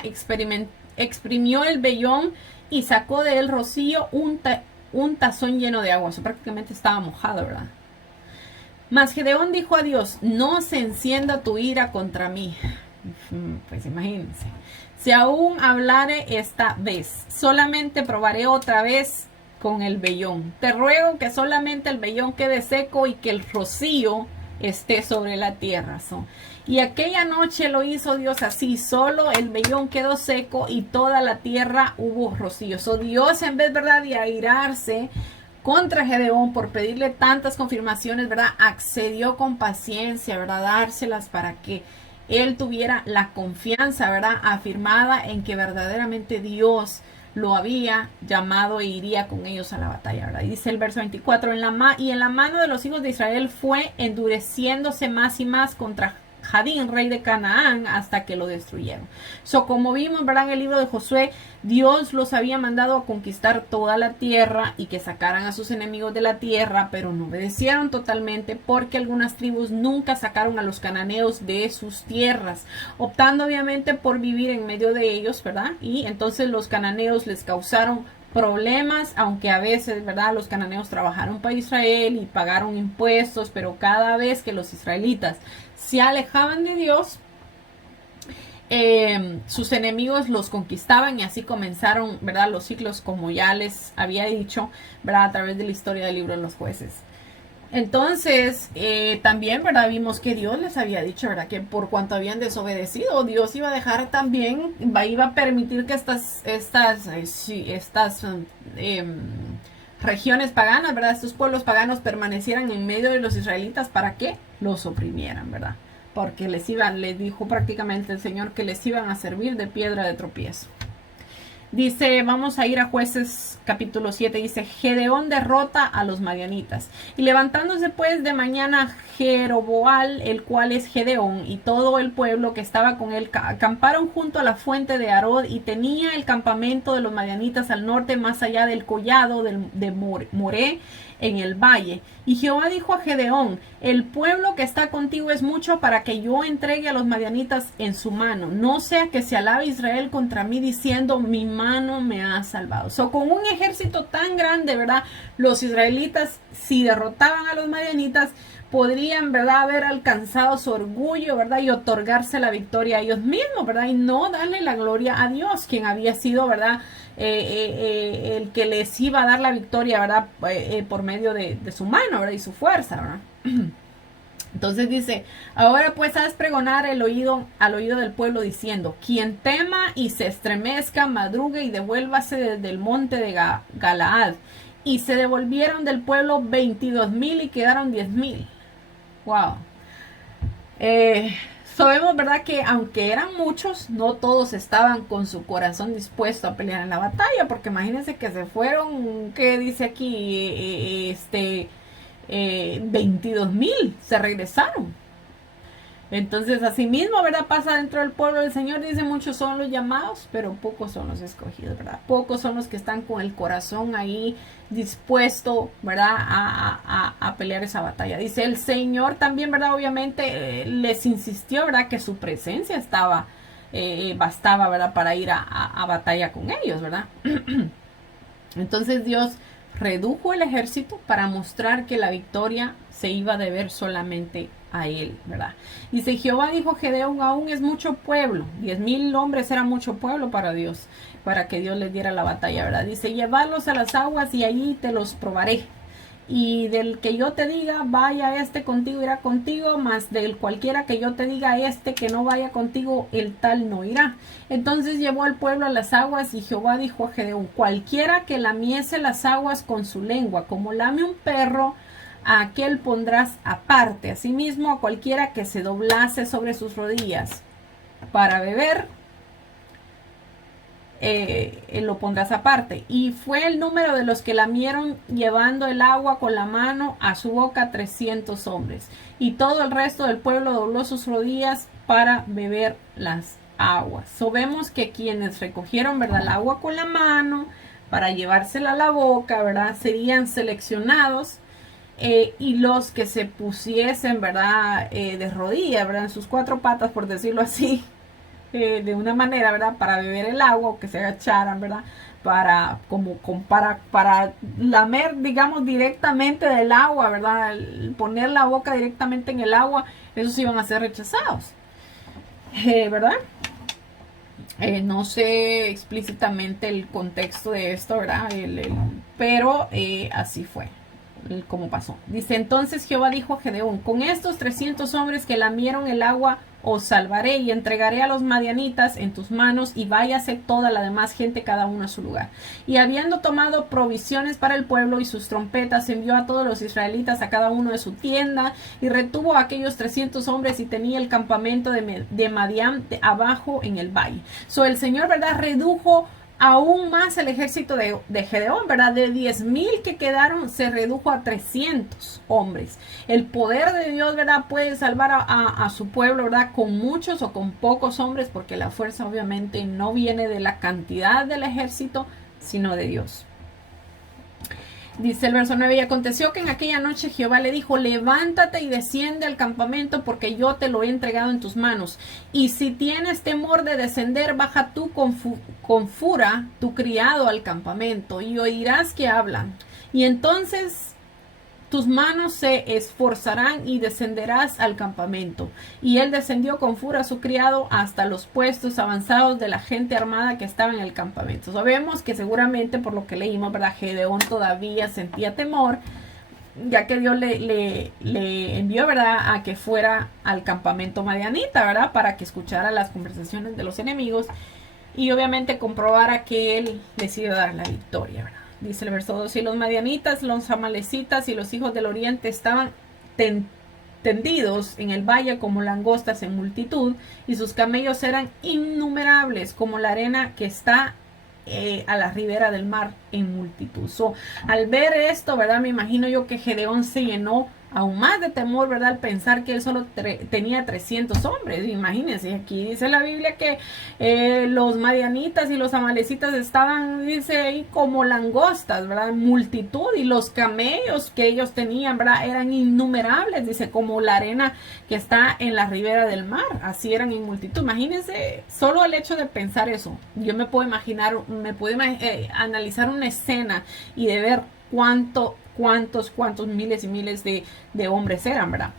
exprimió el vellón y sacó de él rocío un tazón lleno de agua. Eso prácticamente estaba mojado, ¿verdad? Mas Gedeón dijo a Dios, no se encienda tu ira contra mí. Pues imagínense. Si aún hablare esta vez, solamente probaré otra vez con el vellón. Te ruego que solamente el vellón quede seco y que el rocío esté sobre la tierra. Y aquella noche lo hizo Dios así, solo el vellón quedó seco y toda la tierra hubo rocío. Dios, en vez, ¿verdad?, de airarse contra Gedeón por pedirle tantas confirmaciones, ¿verdad?, accedió con paciencia, ¿verdad?, dárselas para que él tuviera la confianza, ¿verdad?, afirmada en que verdaderamente Dios lo había llamado e iría con ellos a la batalla, ¿verdad? Y dice el verso 24, en la mano de los hijos de Israel fue endureciéndose más y más contra Jadín, rey de Canaán, hasta que lo destruyeron. Como vimos, ¿verdad?, en el libro de Josué, Dios los había mandado a conquistar toda la tierra y que sacaran a sus enemigos de la tierra, pero no obedecieron totalmente porque algunas tribus nunca sacaron a los cananeos de sus tierras, optando obviamente por vivir en medio de ellos, ¿verdad? Y entonces los cananeos les causaron problemas, aunque a veces, ¿verdad?, los cananeos trabajaron para Israel y pagaron impuestos, pero cada vez que los israelitas se alejaban de Dios, sus enemigos los conquistaban y así comenzaron, ¿verdad?, los ciclos, como ya les había dicho, ¿verdad?, a través de la historia del libro de los jueces. Entonces, también, ¿verdad?, vimos que Dios les había dicho, ¿verdad?, que por cuanto habían desobedecido, Dios iba a dejar también, iba a permitir que estas regiones paganas, ¿verdad?, estos pueblos paganos permanecieran en medio de los israelitas para que los oprimieran, ¿verdad? Porque les dijo prácticamente el Señor que les iban a servir de piedra de tropiezo. Dice, vamos a ir a Jueces capítulo 7, dice, Gedeón derrota a los madianitas. Y levantándose pues de mañana Jeroboal, el cual es Gedeón, y todo el pueblo que estaba con él, acamparon junto a la fuente de Arod, y tenía el campamento de los madianitas al norte, más allá del collado de Moré, en el valle. Y Jehová dijo a Gedeón, el pueblo que está contigo es mucho para que yo entregue a los madianitas en su mano. No sea que se alabe Israel contra mí diciendo, mi mano me ha salvado. Con un ejército tan grande, ¿verdad?, los israelitas, si derrotaban a los madianitas, podrían, ¿verdad?, haber alcanzado su orgullo, ¿verdad?, y otorgarse la victoria a ellos mismos, ¿verdad?, y no darle la gloria a Dios, quien había sido, ¿verdad?, el que les iba a dar la victoria, ¿verdad?, por medio de su mano, ¿verdad?, y su fuerza, ¿verdad? Entonces dice, ahora pues haz pregonar al oído del pueblo diciendo, quien tema y se estremezca, madrugue y devuélvase desde el monte de Galaad. Y se devolvieron del pueblo 22,000 y quedaron 10,000. Wow. Sabemos, ¿verdad?, que aunque eran muchos, no todos estaban con su corazón dispuesto a pelear en la batalla, porque imagínense que se fueron, ¿qué dice aquí? 22,000 se regresaron. Entonces, así mismo, ¿verdad?, pasa dentro del pueblo del Señor. Dice, muchos son los llamados, pero pocos son los escogidos, ¿verdad? Pocos son los que están con el corazón ahí dispuesto, ¿verdad?, a pelear esa batalla. Dice, el Señor también, ¿verdad?, obviamente les insistió, ¿verdad?, que su presencia bastaba, ¿verdad?, para ir a batalla con ellos, ¿verdad? Entonces Dios redujo el ejército para mostrar que la victoria se iba a deber solamente a él, ¿verdad? Dice, Jehová dijo a Gedeón, aún es mucho pueblo, 10,000 hombres era mucho pueblo para Dios, para que Dios les diera la batalla, ¿verdad? Dice, llevarlos a las aguas y allí te los probaré. Y del que yo te diga, vaya este contigo, irá contigo, mas del cualquiera que yo te diga este que no vaya contigo, el tal no irá. Entonces llevó al pueblo a las aguas y Jehová dijo a Gedeón, cualquiera que lamiese las aguas con su lengua, como lame un perro, a aquel pondrás aparte, asimismo a cualquiera que se doblase sobre sus rodillas para beber, lo pondrás aparte. Y fue el número de los que lamieron llevando el agua con la mano a su boca 300 hombres. Y todo el resto del pueblo dobló sus rodillas para beber las aguas. So vemos que quienes recogieron, ¿verdad?, el agua con la mano para llevársela a la boca, ¿verdad?, serían seleccionados. Y los que se pusiesen, ¿verdad?, de rodillas, ¿verdad?, en sus cuatro patas, por decirlo así, de una manera, ¿verdad?, para beber el agua, o que se agacharan, ¿verdad?, para lamer, digamos, directamente del agua, ¿verdad?, poner la boca directamente en el agua, esos iban a ser rechazados, ¿verdad? No sé explícitamente el contexto de esto, ¿verdad? Pero así fue como pasó. Dice, entonces Jehová dijo a Gedeón, con estos 300 hombres que lamieron el agua os salvaré y entregaré a los madianitas en tus manos y váyase toda la demás gente cada uno a su lugar. Y habiendo tomado provisiones para el pueblo y sus trompetas, envió a todos los israelitas a cada uno de su tienda y retuvo a aquellos 300 hombres y tenía el campamento de Madián abajo en el valle. So el Señor, ¿verdad?, redujo aún más el ejército de Gedeón, ¿verdad? De 10,000 que quedaron, se redujo a 300 hombres. El poder de Dios, ¿verdad?, puede salvar a su pueblo, ¿verdad?, con muchos o con pocos hombres, porque la fuerza obviamente no viene de la cantidad del ejército, sino de Dios. Dice el verso 9, y aconteció que en aquella noche Jehová le dijo, levántate y desciende al campamento, porque yo te lo he entregado en tus manos. Y si tienes temor de descender, baja tú con fura tu criado al campamento, y oirás que hablan. Y entonces tus manos se esforzarán y descenderás al campamento. Y él descendió con fura a su criado hasta los puestos avanzados de la gente armada que estaba en el campamento. Sabemos que seguramente, por lo que leímos, ¿verdad?, Gedeón todavía sentía temor, ya que Dios le envió, ¿verdad?, a que fuera al campamento madianita, ¿verdad?, para que escuchara las conversaciones de los enemigos y obviamente comprobara que él les iba a dar la victoria, ¿verdad? Dice el verso 2, y los madianitas, los amalecitas y los hijos del oriente estaban tendidos en el valle como langostas en multitud, y sus camellos eran innumerables como la arena que está a la ribera del mar en multitud. So, al ver esto, ¿verdad?, me imagino yo que Gedeón se llenó aún más de temor, ¿verdad?, al pensar que él solo tenía 300 hombres. Imagínense, aquí dice la Biblia que los madianitas y los amalecitas estaban, dice ahí, como langostas, ¿verdad?, en multitud, y los camellos que ellos tenían, ¿verdad?, eran innumerables, dice, como la arena que está en la ribera del mar, así eran en multitud. Imagínense, solo el hecho de pensar eso, yo me puedo imaginar, analizar una escena y de ver cuántos miles y miles de hombres eran, ¿verdad?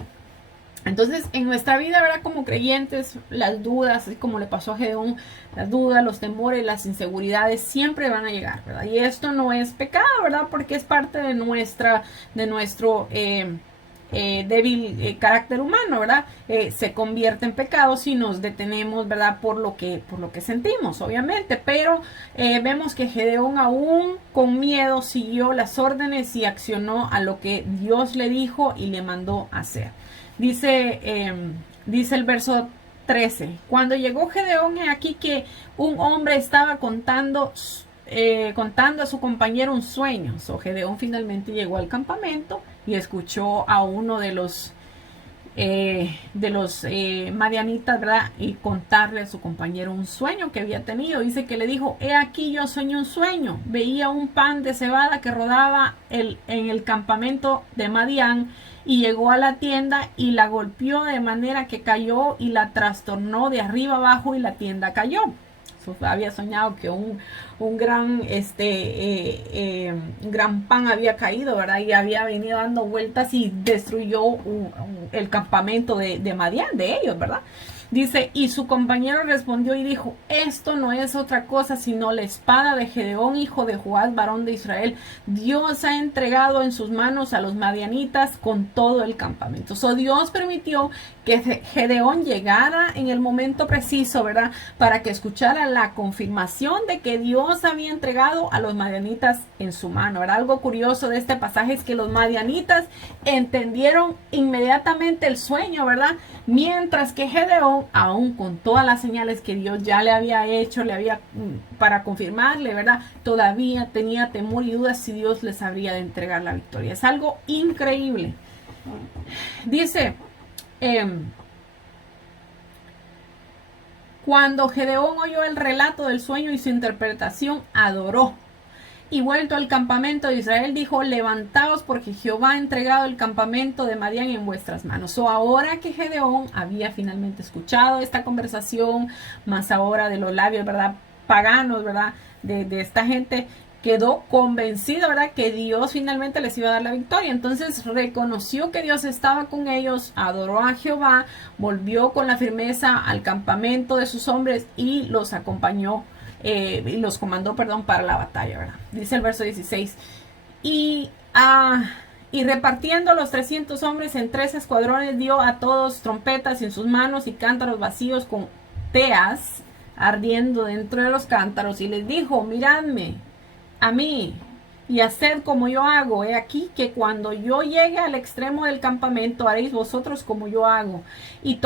Entonces, en nuestra vida, ¿verdad?, como creyentes, las dudas, así como le pasó a Gedeón, las dudas, los temores, las inseguridades siempre van a llegar, ¿verdad? Y esto no es pecado, ¿verdad?, porque es parte de nuestro débil carácter humano, ¿verdad? Se convierte en pecado si nos detenemos, ¿verdad?, por lo que sentimos, obviamente. Pero vemos que Gedeón, aún con miedo, siguió las órdenes y accionó a lo que Dios le dijo y le mandó hacer. Dice el verso 13, cuando llegó Gedeón, he aquí que un hombre estaba contando a su compañero un sueño. So, Gedeón finalmente llegó al campamento y escuchó a uno de los madianitas, ¿verdad?, y contarle a su compañero un sueño que había tenido. Dice que le dijo, he aquí yo soñé un sueño, veía un pan de cebada que rodaba en el campamento de Madián, y llegó a la tienda y la golpeó de manera que cayó y la trastornó de arriba abajo, y la tienda cayó. Había soñado que un gran gran pan había caído, ¿verdad?, y había venido dando vueltas y destruyó el campamento de Madián, de ellos, ¿verdad? Dice, y su compañero respondió y dijo, esto no es otra cosa sino la espada de Gedeón, hijo de Joás, varón de Israel. Dios ha entregado en sus manos a los madianitas con todo el campamento. So, Dios permitió que Gedeón llegara en el momento preciso, ¿verdad? Para que escuchara la confirmación de que Dios había entregado a los madianitas en su mano, ¿verdad? Algo curioso de este pasaje es que los madianitas entendieron inmediatamente el sueño, ¿verdad? Mientras que Gedeón, aún con todas las señales que Dios ya le había hecho, para confirmarle, ¿verdad? Todavía tenía temor y dudas si Dios les habría de entregar la victoria. Es algo increíble. Dice, cuando Gedeón oyó el relato del sueño y su interpretación, adoró. Y vuelto al campamento de Israel, dijo, levantaos porque Jehová ha entregado el campamento de Madián en vuestras manos. O ahora que Gedeón había finalmente escuchado esta conversación, más ahora de los labios, ¿verdad? Paganos, ¿verdad? De esta gente, quedó convencido, ¿verdad? Que Dios finalmente les iba a dar la victoria. Entonces reconoció que Dios estaba con ellos, adoró a Jehová, volvió con la firmeza al campamento de sus hombres y los acompañó. Y los comandó, para la batalla, ¿verdad? Dice el verso 16. Y repartiendo los 300 hombres en 3 escuadrones, dio a todos trompetas en sus manos y cántaros vacíos con teas ardiendo dentro de los cántaros. Y les dijo, miradme a mí y haced como yo hago. He aquí que cuando yo llegue al extremo del campamento, haréis vosotros como yo hago. Y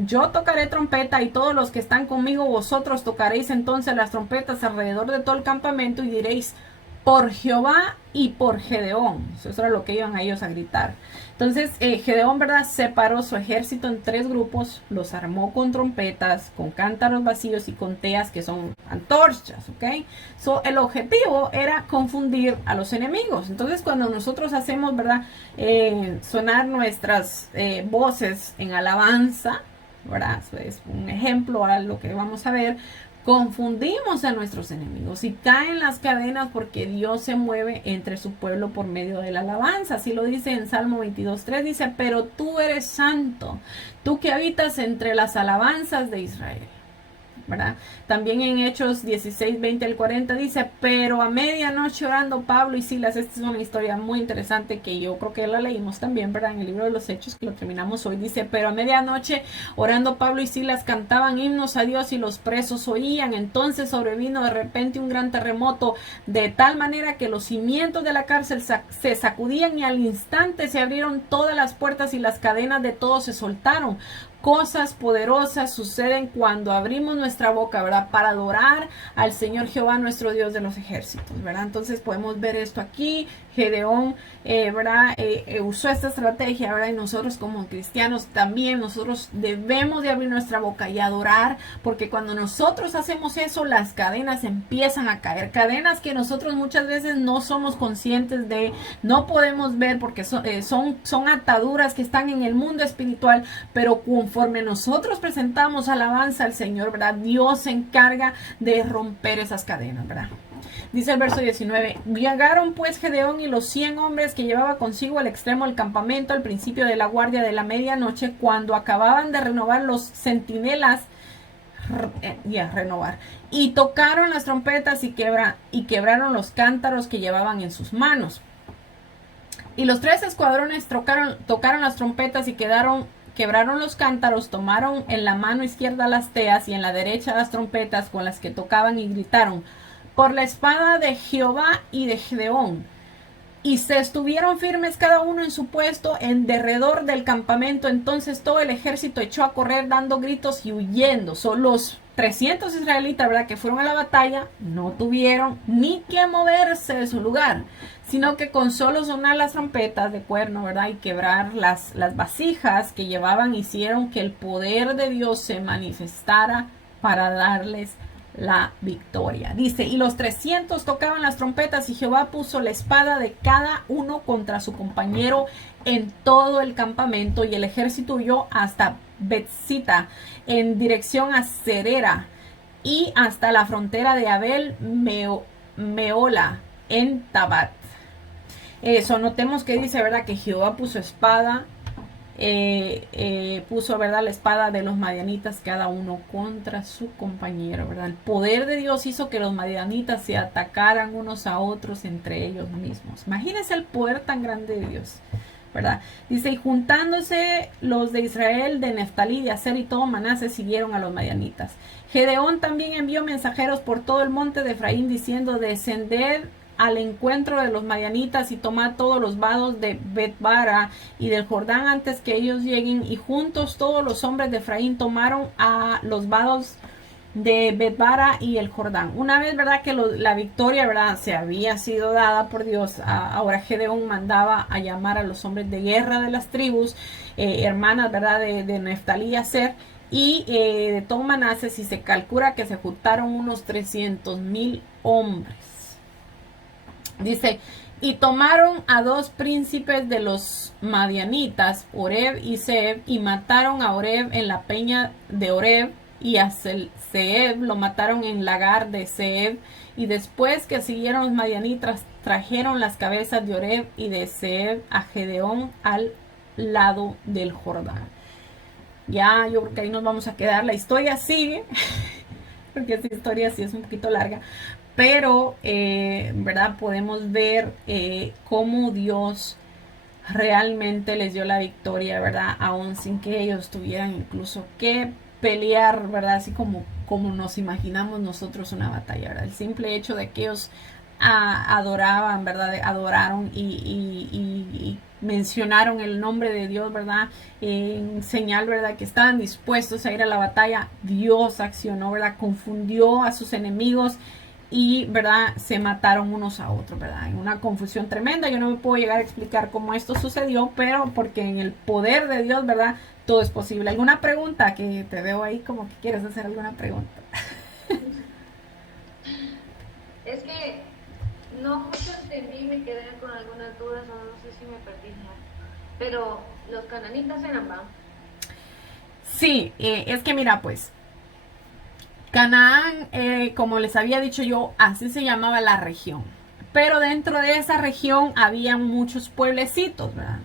yo tocaré trompeta, y todos los que están conmigo, vosotros tocaréis entonces las trompetas alrededor de todo el campamento, y diréis, por Jehová y por Gedeón. Eso era lo que iban a ellos a gritar. Entonces Gedeón, ¿verdad?, separó su ejército en 3 grupos, los armó con trompetas, con cántaros vacíos y con teas, que son antorchas, ¿ok? El objetivo era confundir a los enemigos. Entonces cuando nosotros hacemos, ¿verdad?, sonar nuestras voces en alabanza, ¿verdad? Eso es un ejemplo a lo que vamos a ver. Confundimos a nuestros enemigos y caen las cadenas porque Dios se mueve entre su pueblo por medio de la alabanza. Así lo dice en Salmo 22:3, dice, pero tú eres santo, tú que habitas entre las alabanzas de Israel, ¿verdad? También en Hechos 16:20-40 dice, pero a medianoche orando Pablo y Silas. Esta es una historia muy interesante que yo creo que la leímos también, ¿verdad?, en el libro de los Hechos, que lo terminamos hoy. Dice, pero a medianoche orando Pablo y Silas cantaban himnos a Dios y los presos oían. Entonces sobrevino de repente un gran terremoto, de tal manera que los cimientos de la cárcel se sacudían, y al instante se abrieron todas las puertas y las cadenas de todos se soltaron. Cosas poderosas suceden cuando abrimos nuestra boca, ¿verdad?, para adorar al Señor Jehová, nuestro Dios de los ejércitos, ¿verdad? Entonces podemos ver esto aquí. Gedeón, ¿verdad?, usó esta estrategia, ¿verdad? Y nosotros como cristianos también, nosotros debemos de abrir nuestra boca y adorar, porque cuando nosotros hacemos eso, las cadenas empiezan a caer. Cadenas que nosotros muchas veces no somos conscientes de, no podemos ver, porque son ataduras que están en el mundo espiritual, pero conforme nosotros presentamos alabanza al Señor, ¿verdad?, Dios se encarga de romper esas cadenas, ¿verdad? Dice el verso 19, llegaron pues Gedeón y los 100 hombres que llevaba consigo al extremo del campamento al principio de la guardia de la medianoche, cuando acababan de renovar los centinelas, y tocaron las trompetas y quebraron los cántaros que llevaban en sus manos. Y los 3 escuadrones tocaron las trompetas y quebraron los cántaros, tomaron en la mano izquierda las teas y en la derecha las trompetas con las que tocaban, y gritaron, por la espada de Jehová y de Gedeón. Y se estuvieron firmes cada uno en su puesto en derredor del campamento. Entonces todo el ejército echó a correr dando gritos y huyendo. Son los 300 israelitas, ¿verdad?, que fueron a la batalla, no tuvieron ni que moverse de su lugar, sino que con solo sonar las trompetas de cuerno, ¿verdad?, y quebrar las vasijas que llevaban, hicieron que el poder de Dios se manifestara para darles la victoria. Dice, y los 300 tocaban las trompetas, y Jehová puso la espada de cada uno contra su compañero en todo el campamento, y el ejército huyó hasta Betzita en dirección a Cerera, y hasta la frontera de Abel Meola en Tabat. Eso, notemos que dice, ¿verdad?, que Jehová puso espada, puso, ¿verdad?, la espada de los madianitas cada uno contra su compañero, ¿verdad? El poder de Dios hizo que los madianitas se atacaran unos a otros entre ellos mismos. Imagínense el poder tan grande de Dios, ¿verdad? Dice, y juntándose los de Israel, de Neftalí, de Aser y todo Manasés, siguieron a los madianitas. Gedeón también envió mensajeros por todo el monte de Efraín, diciendo, descended al encuentro de los madianitas y tomad todos los vados de Betbara y del Jordán antes que ellos lleguen. Y juntos todos los hombres de Efraín tomaron a los vados de Betbara y el Jordán. Una vez, ¿verdad? Que la victoria, ¿verdad? Se había sido dada por Dios. Ahora Gedeón mandaba a llamar a los hombres de guerra de las tribus, hermanas, ¿verdad? De Neftalí y Aser, y de todo Manasés, y se calcula que se juntaron unos 300,000 hombres. Dice, y tomaron a 2 príncipes de los madianitas, Oreb y Zeeb, y mataron a Oreb en la peña de Oreb, y a Zeeb lo mataron en lagar de Zeeb. Y después que siguieron los madianitas, trajeron las cabezas de Oreb y de Zeeb a Gedeón al lado del Jordán. Ya, yo creo que ahí nos vamos a quedar. La historia sigue, porque esta historia sí es un poquito larga, pero, ¿verdad? Podemos ver cómo Dios realmente les dio la victoria, ¿verdad? Aún sin que ellos tuvieran incluso que pelear, ¿verdad? Así como nos imaginamos nosotros una batalla, ¿verdad? El simple hecho de que ellos adoraban, ¿verdad? Adoraron y mencionaron el nombre de Dios, ¿verdad? En señal, ¿verdad? Que estaban dispuestos a ir a la batalla. Dios accionó, ¿verdad? Confundió a sus enemigos y, ¿verdad? Se mataron unos a otros, ¿verdad? En una confusión tremenda. Yo no me puedo llegar a explicar cómo esto sucedió, pero porque en el poder de Dios, ¿verdad? Todo es posible. ¿Alguna pregunta? Que te veo ahí como que quieres hacer alguna pregunta. Es que no mucho entendí, me quedé con algunas dudas o no sé si me perdí ya. Pero los cananitas eran, ¿va? Sí, es que mira, pues, Canaán, como les había dicho yo, así se llamaba la región. Pero dentro de esa región había muchos pueblecitos, ¿verdad?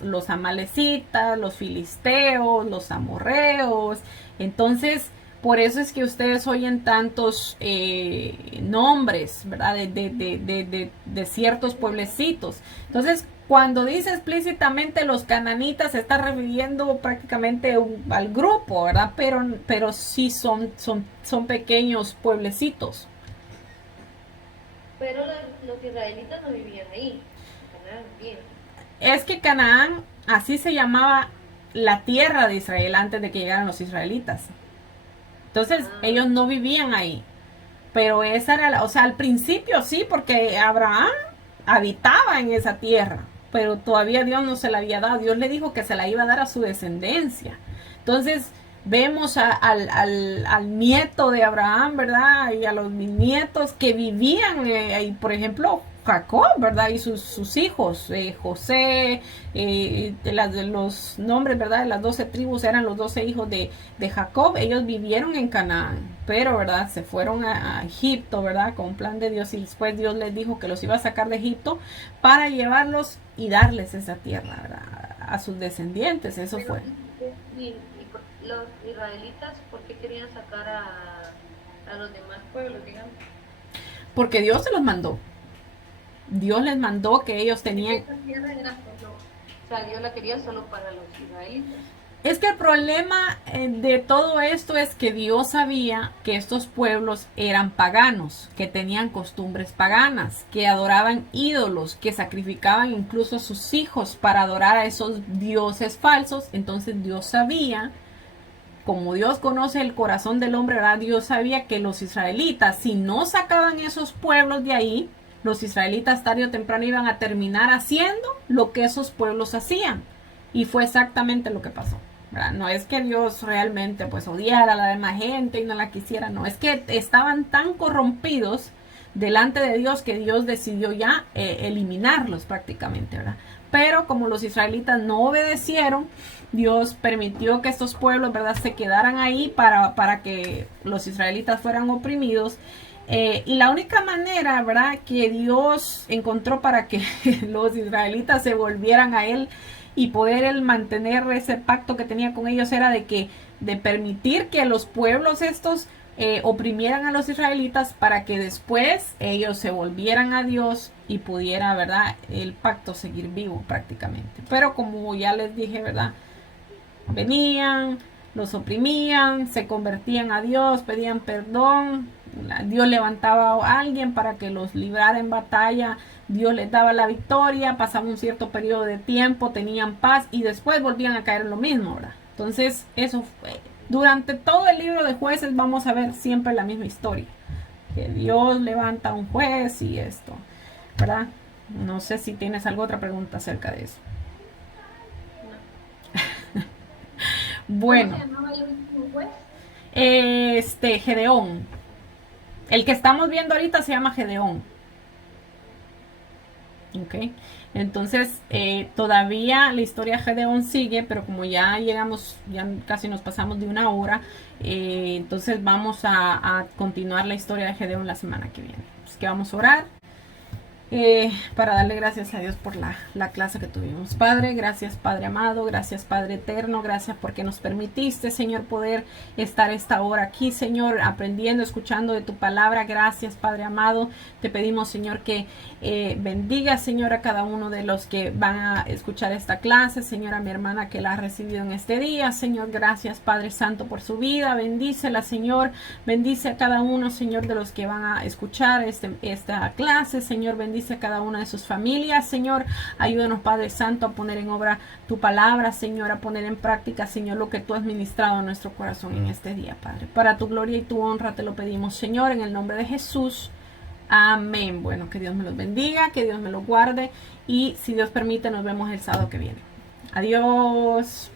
Los amalecitas, los filisteos, los amorreos. Entonces, por eso es que ustedes oyen tantos nombres, ¿verdad? De ciertos pueblecitos. Entonces, cuando dice explícitamente los cananitas, se está refiriendo prácticamente al grupo, ¿verdad? Pero sí son pequeños pueblecitos. Pero los israelitas no vivían ahí. Canaán bien. Es que Canaán, así se llamaba la tierra de Israel antes de que llegaran los israelitas. Entonces, Ah, ellos no vivían ahí. Pero esa era o sea, al principio sí, porque Abraham habitaba en esa tierra, pero todavía Dios no se la había dado. Dios le dijo que se la iba a dar a su descendencia. Entonces, vemos al nieto de Abraham, ¿verdad? Y a los bisnietos que vivían ahí, por ejemplo, Jacob, ¿verdad? Y sus hijos, José, de los nombres, ¿verdad? De las 12 tribus eran los 12 hijos de Jacob. Ellos vivieron en Canaán, pero, ¿verdad? Se fueron a Egipto, ¿verdad? Con plan de Dios, y después Dios les dijo que los iba a sacar de Egipto para llevarlos y darles esa tierra, ¿verdad? A sus descendientes, eso pero fue. los israelitas, ¿por qué querían sacar a los demás pueblos, digamos? Porque Dios se los mandó. Dios les mandó que ellos Porque tenían. esa tierra era solo, o sea, Dios la quería solo para los israelitas. Es que el problema de todo esto es que Dios sabía que estos pueblos eran paganos, que tenían costumbres paganas, que adoraban ídolos, que sacrificaban incluso a sus hijos para adorar a esos dioses falsos. Entonces Dios sabía, como Dios conoce el corazón del hombre, ¿verdad? Dios sabía que los israelitas, si no sacaban esos pueblos de ahí, los israelitas tarde o temprano iban a terminar haciendo lo que esos pueblos hacían. Y fue exactamente lo que pasó, ¿verdad? No es que Dios realmente pues odiara a la demás gente y no la quisiera, no, es que estaban tan corrompidos delante de Dios que Dios decidió ya eliminarlos prácticamente, ¿verdad? Pero como los israelitas no obedecieron, Dios permitió que estos pueblos, ¿verdad?, se quedaran ahí para que los israelitas fueran oprimidos. Y la única manera, ¿verdad?, que Dios encontró para que los israelitas se volvieran a Él y poder él mantener ese pacto que tenía con ellos era de permitir que los pueblos estos oprimieran a los israelitas para que después ellos se volvieran a Dios y pudiera, ¿verdad?, el pacto seguir vivo prácticamente. Pero como ya les dije, ¿verdad?, venían, los oprimían, se convertían a Dios, pedían perdón, Dios levantaba a alguien para que los librara en batalla, Dios les daba la victoria, pasaba un cierto periodo de tiempo, tenían paz y después volvían a caer en lo mismo, ¿verdad? Entonces eso fue. Durante todo el libro de Jueces vamos a ver siempre la misma historia, que Dios levanta a un juez y esto, ¿verdad? No sé si tienes alguna otra pregunta acerca de eso. Bueno. ¿Cómo se llamaba el último juez? Gedeón. El que estamos viendo ahorita se llama Gedeón. Ok. Entonces, todavía la historia de Gedeón sigue, pero como ya llegamos, ya casi nos pasamos de una hora, entonces vamos a continuar la historia de Gedeón la semana que viene. Así que vamos a orar. Para darle gracias a Dios por la clase que tuvimos. Padre, gracias Padre amado, gracias Padre eterno, gracias porque nos permitiste, Señor, poder estar esta hora aquí, Señor, aprendiendo, escuchando de tu palabra. Gracias Padre amado, te pedimos, Señor, que bendiga, Señor, a cada uno de los que van a escuchar esta clase, Señor, a mi hermana que la ha recibido en este día, Señor, gracias Padre Santo por su vida, bendícela, Señor, bendice a cada uno, Señor, de los que van a escuchar esta clase, Señor, bendice a cada una de sus familias, Señor, ayúdanos Padre Santo a poner en obra tu palabra, Señor, a poner en práctica, Señor, lo que tú has ministrado a nuestro corazón en este día, Padre, para tu gloria y tu honra te lo pedimos, Señor, en el nombre de Jesús, amén. Bueno, que Dios me los bendiga, que Dios me los guarde y si Dios permite nos vemos el sábado que viene. Adiós.